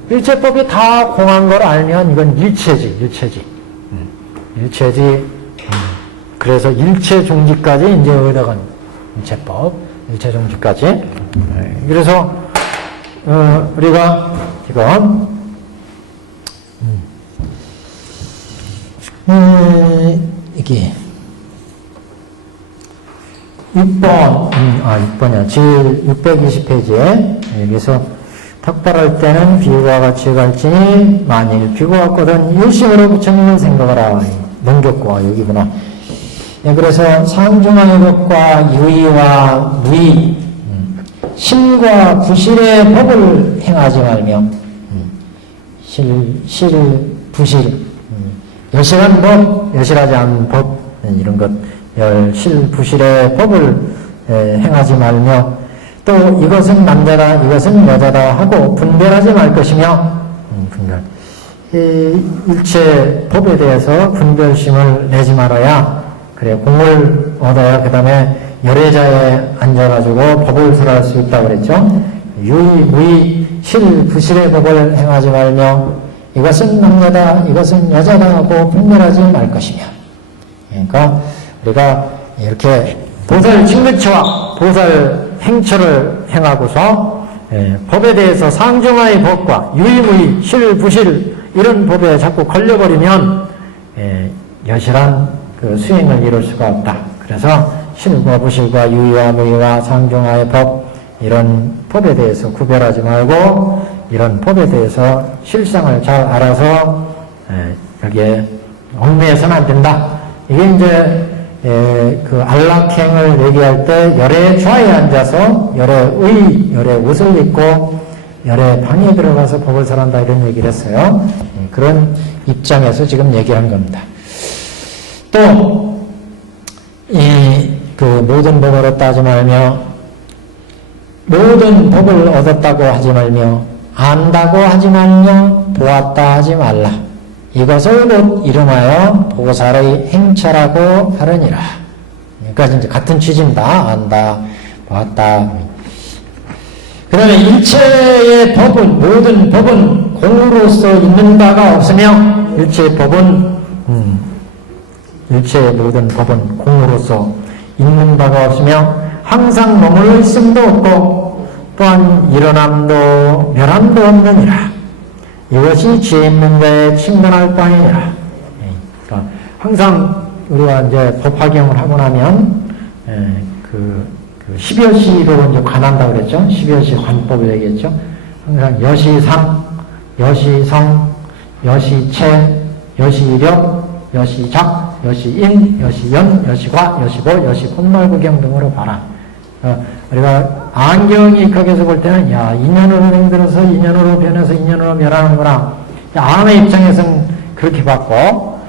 일체법이 다 공한 걸 알면 이건 일체지. 그래서 일체종지까지 이제 얻어간 일체법, 일체종지까지. 그래서, 우리가 지금, 이게, 6번이야. 제 620페이지에, 여기서, 탁발할 때는 비유와 같이 갈지니, 만일 비유가 같거든 일심으로 부처님을 생각하라. 능격과 여기구나. 그래서 상중하의 것과 유의와 무의, 실과 부실의 법을 행하지 말며, 부실, 여실한 법, 여실하지 않은 법, 이런 것, 부실의 법을 행하지 말며, 또 이것은 남자다, 이것은 여자다 하고 분별하지 말 것이며, 분별. 일체 법에 대해서 분별심을 내지 말아야, 그래, 공을 얻어야 그 다음에 열애자에 앉아가지고 법을 설할 수 있다고 그랬죠. 유의, 무의, 부실의 법을 행하지 말며, 이것은 남자다, 이것은 여자다 하고 분별하지 말 것이며. 그러니까 우리가 이렇게 보살 칭득처와 보살 행처를 행하고서 법에 대해서 상중하의 법과 유의무의, 부실 이런 법에 자꾸 걸려버리면 여실한 그 수행을 이룰 수가 없다. 그래서 실과 부실과 유의와 무의와 상중하의 법 이런 법에 대해서 구별하지 말고 이런 법에 대해서 실상을 잘 알아서 여기에 얽매여서는 안 된다. 이게 이제 그 안락행을 얘기할 때 열의 좌에 앉아서 열의 옷을 입고 열의 방에 들어가서 법을 설한다 이런 얘기를 했어요. 그런 입장에서 지금 얘기한 겁니다. 또 그 모든 법을 얻다 말며 모든 법을 얻었다고 하지 말며 안다고 하지 말며 보았다 하지 말라. 이것을 곧 이름하여 보살의 행처라고 하느니라. 그러니까 이제 같은 취지입니다. 안다, 보았다. 그 다음에 일체의 법은, 모든 법은 공으로서 있는 바가 없으며, 일체의 모든 법은 공으로서 있는 바가 없으며, 항상 머물러 있음도 없고, 또한 일어남도 멸함도 없느니라. 이것이 지혜 있는 자의 칭찬할 바이니라. 그러니까 항상 우리가 이제 법화경을 하고 나면, 그 12여시로 이제 관한다고 그랬죠. 12여시 관법을 얘기했죠. 항상 여시상, 여시성, 여시체, 여시력, 여시작, 여시인, 여시연, 여시과, 여시보, 여시본말구경 등으로 봐라. 우리가 안경이 거기서 볼 때는 야 인연으로 행들어서 인연으로 변해서 인연으로 변하는구나. 암의 입장에서는 그렇게 봤고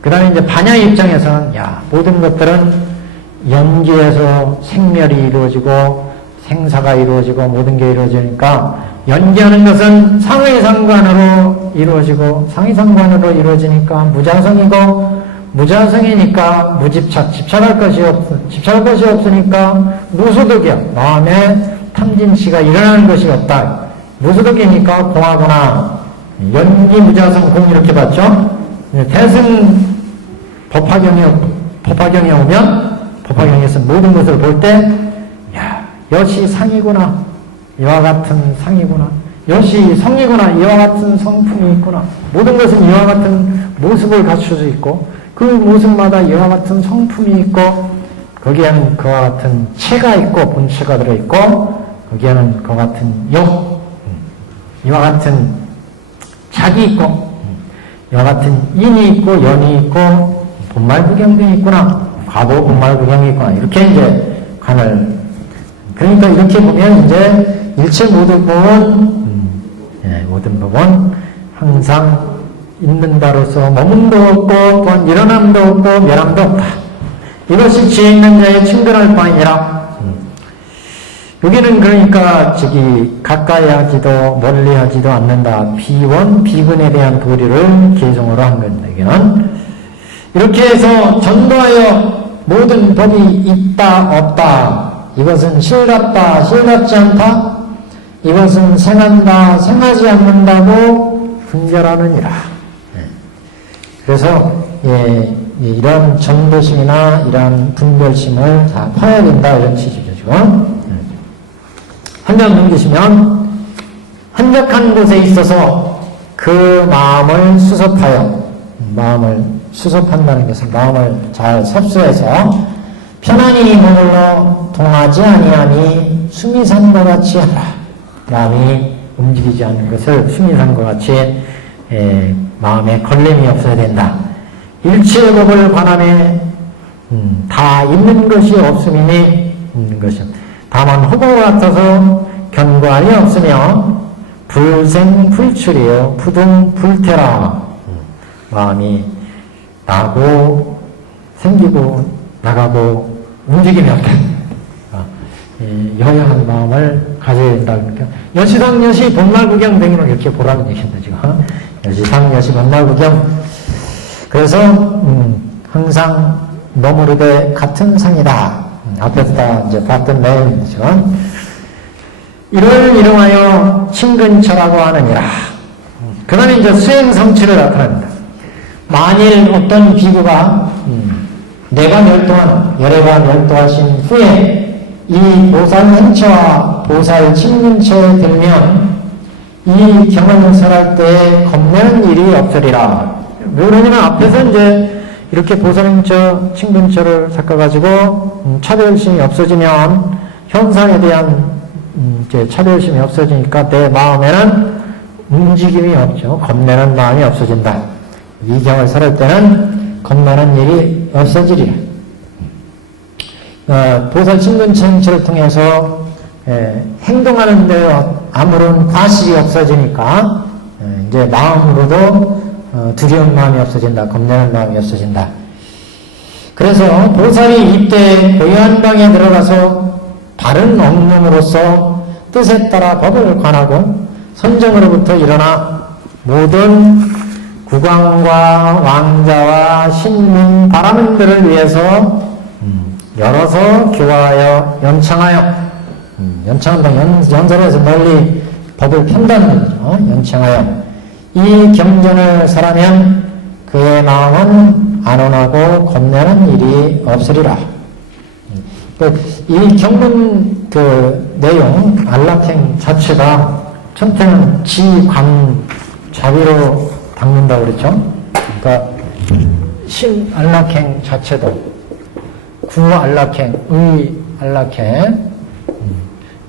그 다음에 이제 반야의 입장에서는 야 모든 것들은 연기에서 생멸이 이루어지고 생사가 이루어지고 모든 게 이루어지니까 연기하는 것은 상의상관으로 이루어지고 상의상관으로 이루어지니까 무자성이고 무자성이니까 무집착, 집착할 것이 없으니까 무소득이야. 마음에 탐진치가 일어나는 것이 없다. 무소득이니까 공하거나 연기 무자성 공 이렇게 봤죠? 대승 법화경에 오면 법화경에서 모든 것을 볼 때 야, 여시 상이구나. 이와 같은 상이구나. 여시 성이구나. 이와 같은 성품이 있구나. 모든 것은 이와 같은 모습을 갖추어져 있고 그 모습마다 이와 같은 성품이 있고 거기에는 그와 같은 체가 있고 본체가 들어있고 거기에는 그와 같은 이와 같은 작이 있고 이와 같은 인이 있고 연이 있고 본말구경 등이 있구나. 과보 본말구경이 있구나. 이렇게 이제 관을 그러니까 이렇게 보면 이제 일체 모든 법은 항상 있는다로서 머문도 없고 또한 일어남도 없고 멸함도 없다. 이것이 지혜 있는 자의 친근할 바이니라. 여기는 그러니까 가까이 하지도 멀리 하지도 않는다. 비원, 비근에 대한 도리를 개성으로 한 겁니다. 여기는 이렇게 해서 전도하여 모든 법이 있다 없다. 이것은 실같다 실같지 않다. 이것은 생한다 생하지 않는다고 분별하느니라. 그래서 이런 전도심이나 이런 분별심을 다 파야 된다 이런 취지죠 지금. 한 장 넘기시면 한적한 곳에 있어서 그 마음을 수습한다는 것은 마음을 잘 섭수해서 편안히 머물러 동하지 아니하니 수미산과 같이 하라. 마음이 움직이지 않는 것을 수미산과 같이 마음에 걸림이 없어야 된다. 일체의 법을 관함에 다 있는 것이 없음이니 있는 것이 다만 허공과 같아서 견고함이 없으며 불생불출이요 부둥불태라. 마음이 나고 생기고 나가고 움직임이 없다. 여여한 마음을 가져야 된다. 그러니까 여시상 여시 본말구경 등으로 이렇게 보라는 얘기입니다. 지금 여시상 여시 본말구경. 그래서 항상 머무르되 같은 상이다. 앞에서 다 이제 봤던 내용이죠. 이를 이름하여 친근처라고 하느니라. 그 다음에 이제 수행성취를 나타납니다. 만일 어떤 비구가 내가 멸도한 열애가 멸도하신 후에 이 보살 행처와 보살 친근처에 들면 이 경을 설할 때 겁내는 일이 없으리라. 왜 그러냐면 앞에서 이제 이렇게 보살행처, 친근처를 섞어가지고 차별심이 없어지면 현상에 대한 이제 차별심이 없어지니까 내 마음에는 움직임이 없죠. 겁내는 마음이 없어진다. 이 경을 설할 때는 겁내는 일이 없어지리라. 보살 친근처 행처를 통해서 행동하는 데 아무런 과실이 없어지니까 이제 마음으로도 두려운 마음이 없어진다. 겁내는 마음이 없어진다. 그래서 보살이 이때 고요한 방에 들어가서 바른 억념으로서 뜻에 따라 법을 관하고 선정으로부터 일어나 모든 국왕과 왕자와 신민 바라문들을 위해서 열어서 교화하여 연창하여 연창한다. 연설해서 널리 법을 편다는 거죠. 연창하여 이 경전을 설하면 그의 마음은 안온하고 겁내는 일이 없으리라. 이 경문 내용 안락행 자체가 천태는 지관 자비로 닦는다고 그랬죠. 그러니까 신 안락행 자체도 구 안락행, 의 안락행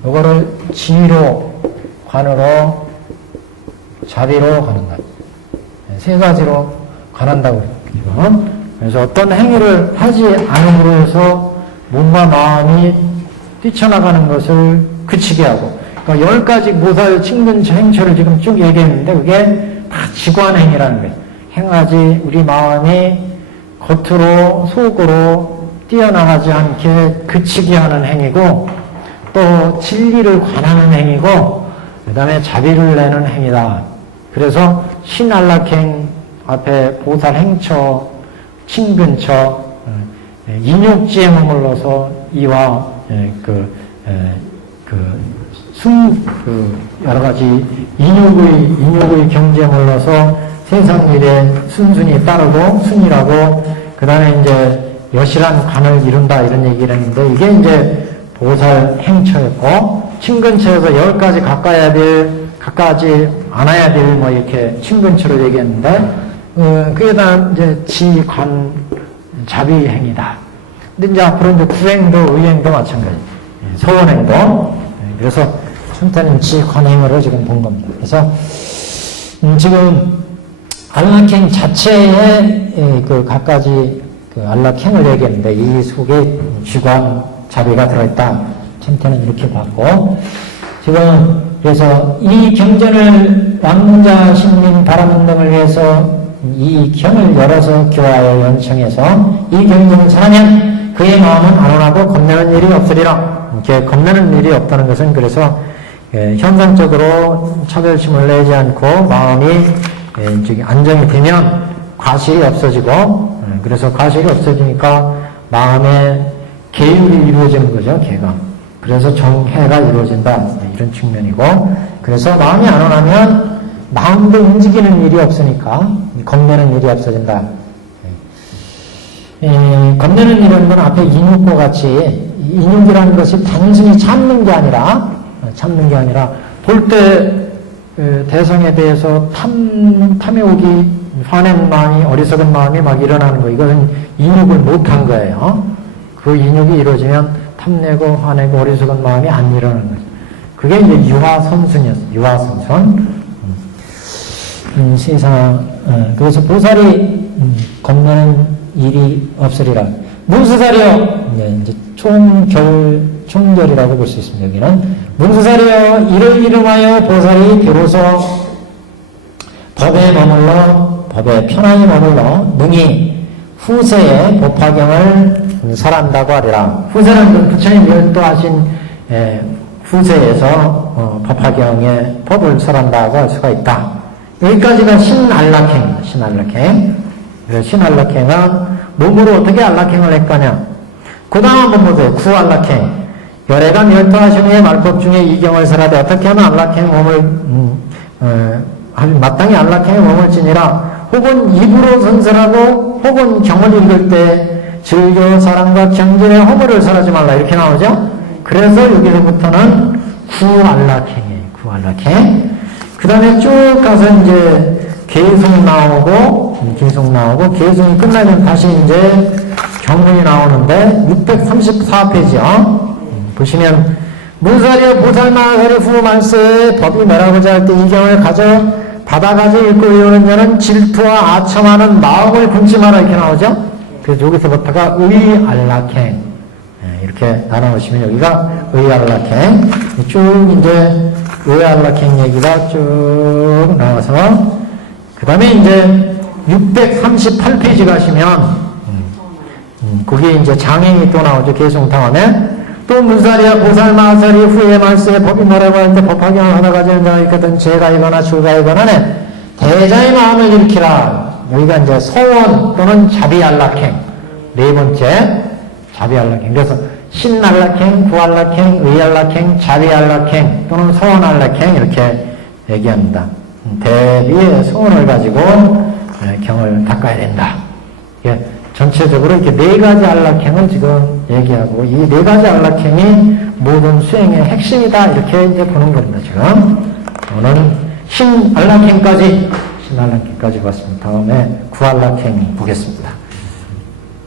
이거를 지로 관으로 자비로 하는 것. 세 가지로 관한다고 그랬죠. 그래서 어떤 행위를 하지 않음으로 해서 몸과 마음이 뛰쳐나가는 것을 그치게 하고, 그러니까 10가지 보살 친근처 행처를 지금 쭉 얘기했는데 그게 다 지관행위라는 거예요. 행하지 우리 마음이 겉으로 속으로 뛰어나가지 않게 그치게 하는 행위고, 또 진리를 관하는 행위고, 그 다음에 자비를 내는 행위다. 그래서 신안락행 앞에 보살 행처, 친근처, 인욕지에 머물러서 이와 여러 가지 인욕의 경지에 머물러서 세상 일에 순순히 따르고 순이라고, 그 다음에 이제 여실한 관을 이룬다 이런 얘기를 했는데, 이게 이제 보살 행처였고, 친근처에서 10가지 가까지 않아야 될 뭐 이렇게 친근처를 얘기했는데, 그게 다 이제 지관 자비 행위다. 근데 이제 앞으로 이제 구행도 의행도 마찬가지. 서원행도. 그래서 순탄은 지관행으로 지금 본 겁니다. 그래서 지금 안락행 자체에 그 갖가지 그 안락행을 얘기했는데, 이 속에 지관 자비가 들어있다. 천태는 이렇게 봤고, 지금 그래서 이 경전을 왕자 신림 바라는 등을 위해서 이 경을 열어서 교화에 연청해서 이 경전을 전하면 그의 마음은 안온하고 겁내는 일이 없으리라. 이렇게 겁내는 일이 없다는 것은, 그래서 현상적으로 차별심을 내지 않고 마음이 안정이 되면 과실이 없어지고, 그래서 과실이 없어지니까 마음에 계율이 이루어지는 거죠. 계가. 그래서 정해가 이루어진다. 이런 측면이고, 그래서 마음이 안온하면 마음도 움직이는 일이 없으니까 겁내는 일이 없어진다. 겁내는 일은 건 앞에 인육과 같이, 인육이라는 것이 단순히 참는 게 아니라 볼 때 대성에 대해서 탐에 오기, 화낸 마음이, 어리석은 마음이 막 일어나는 거, 이것은 인육을 못한 거예요. 그 인육이 이루어지면 탐내고 화내고 어리석은 마음이 안 일어나는 거죠. 그게 이제 유화선순이었어요. 유화선순. 세상, 그래서 보살이 겁내는 일이 없으리라. 문수살이여, 이제 총결이라고 볼 수 있습니다. 여기는 문수살이여, 이를 이름하여 보살이 비로소 법에 편안히 머물러 능히 후세에 법화경을 설한다고 하리라. 후세는 그 부처님 열도하신 후세에서 법화경에 법을 설한다고 할 수가 있다. 여기까지가 신안락행. 그래서 신안락행은 몸으로 어떻게 안락행을 했거냐. 그 다음 한번 보세요. 구안락행. 열애가 멸도하신 후에 말법 중에 이경을 설하되 어떻게 하면 안락행 몸을 마땅히 안락행에 몸을 지니라. 혹은 입으로 선설하고 혹은 경을 읽을 때 즐겨 사랑과 경전의 허물을 설하지 말라. 이렇게 나오죠. 그래서 여기서부터는 구안락행이에요. 구안락행. 그 다음에 쭉 가서 이제 계송 나오고, 계송이 끝나면 다시 이제 경문이 나오는데, 634페이지요. 보시면, 문사리여 보살마사리 후만세 법이 뭐라고자 할 때 이 경을 받아가져 읽고 외우는 자는 질투와 아첨하는 마음을 금치 마라. 이렇게 나오죠. 그래서 여기서부터가 의안락행. 이렇게 나눠보시면 여기가 의안락행. 쭉 이제 의안락행 얘기가 쭉 나와서, 그 다음에 이제 638페이지 가시면, 거기에 이제 장행이 또 나오죠. 계송 다음에. 또 문사리야 보살마사리 후에 말세에 법이 뭐라고 할 때 법화경을 하나 가지는 자가 있거든 죄가이거나 출가이거나 대자의 마음을 일으키라. 여기가 이제 소원 또는 자비안락행. 네 번째, 자비안락행. 그래서 신안락행, 구안락행, 의안락행, 자비안락행 또는 소원안락행 이렇게 얘기합니다. 대비의 소원을 가지고 경을 닦아야 된다. 예, 전체적으로 이렇게 네 가지 안락행을 지금 얘기하고, 이 네 가지 안락행이 모든 수행의 핵심이다. 이렇게 이제 보는 겁니다, 지금. 오늘은 신안락행까지 봤습니다. 다음에 구안락행 보겠습니다.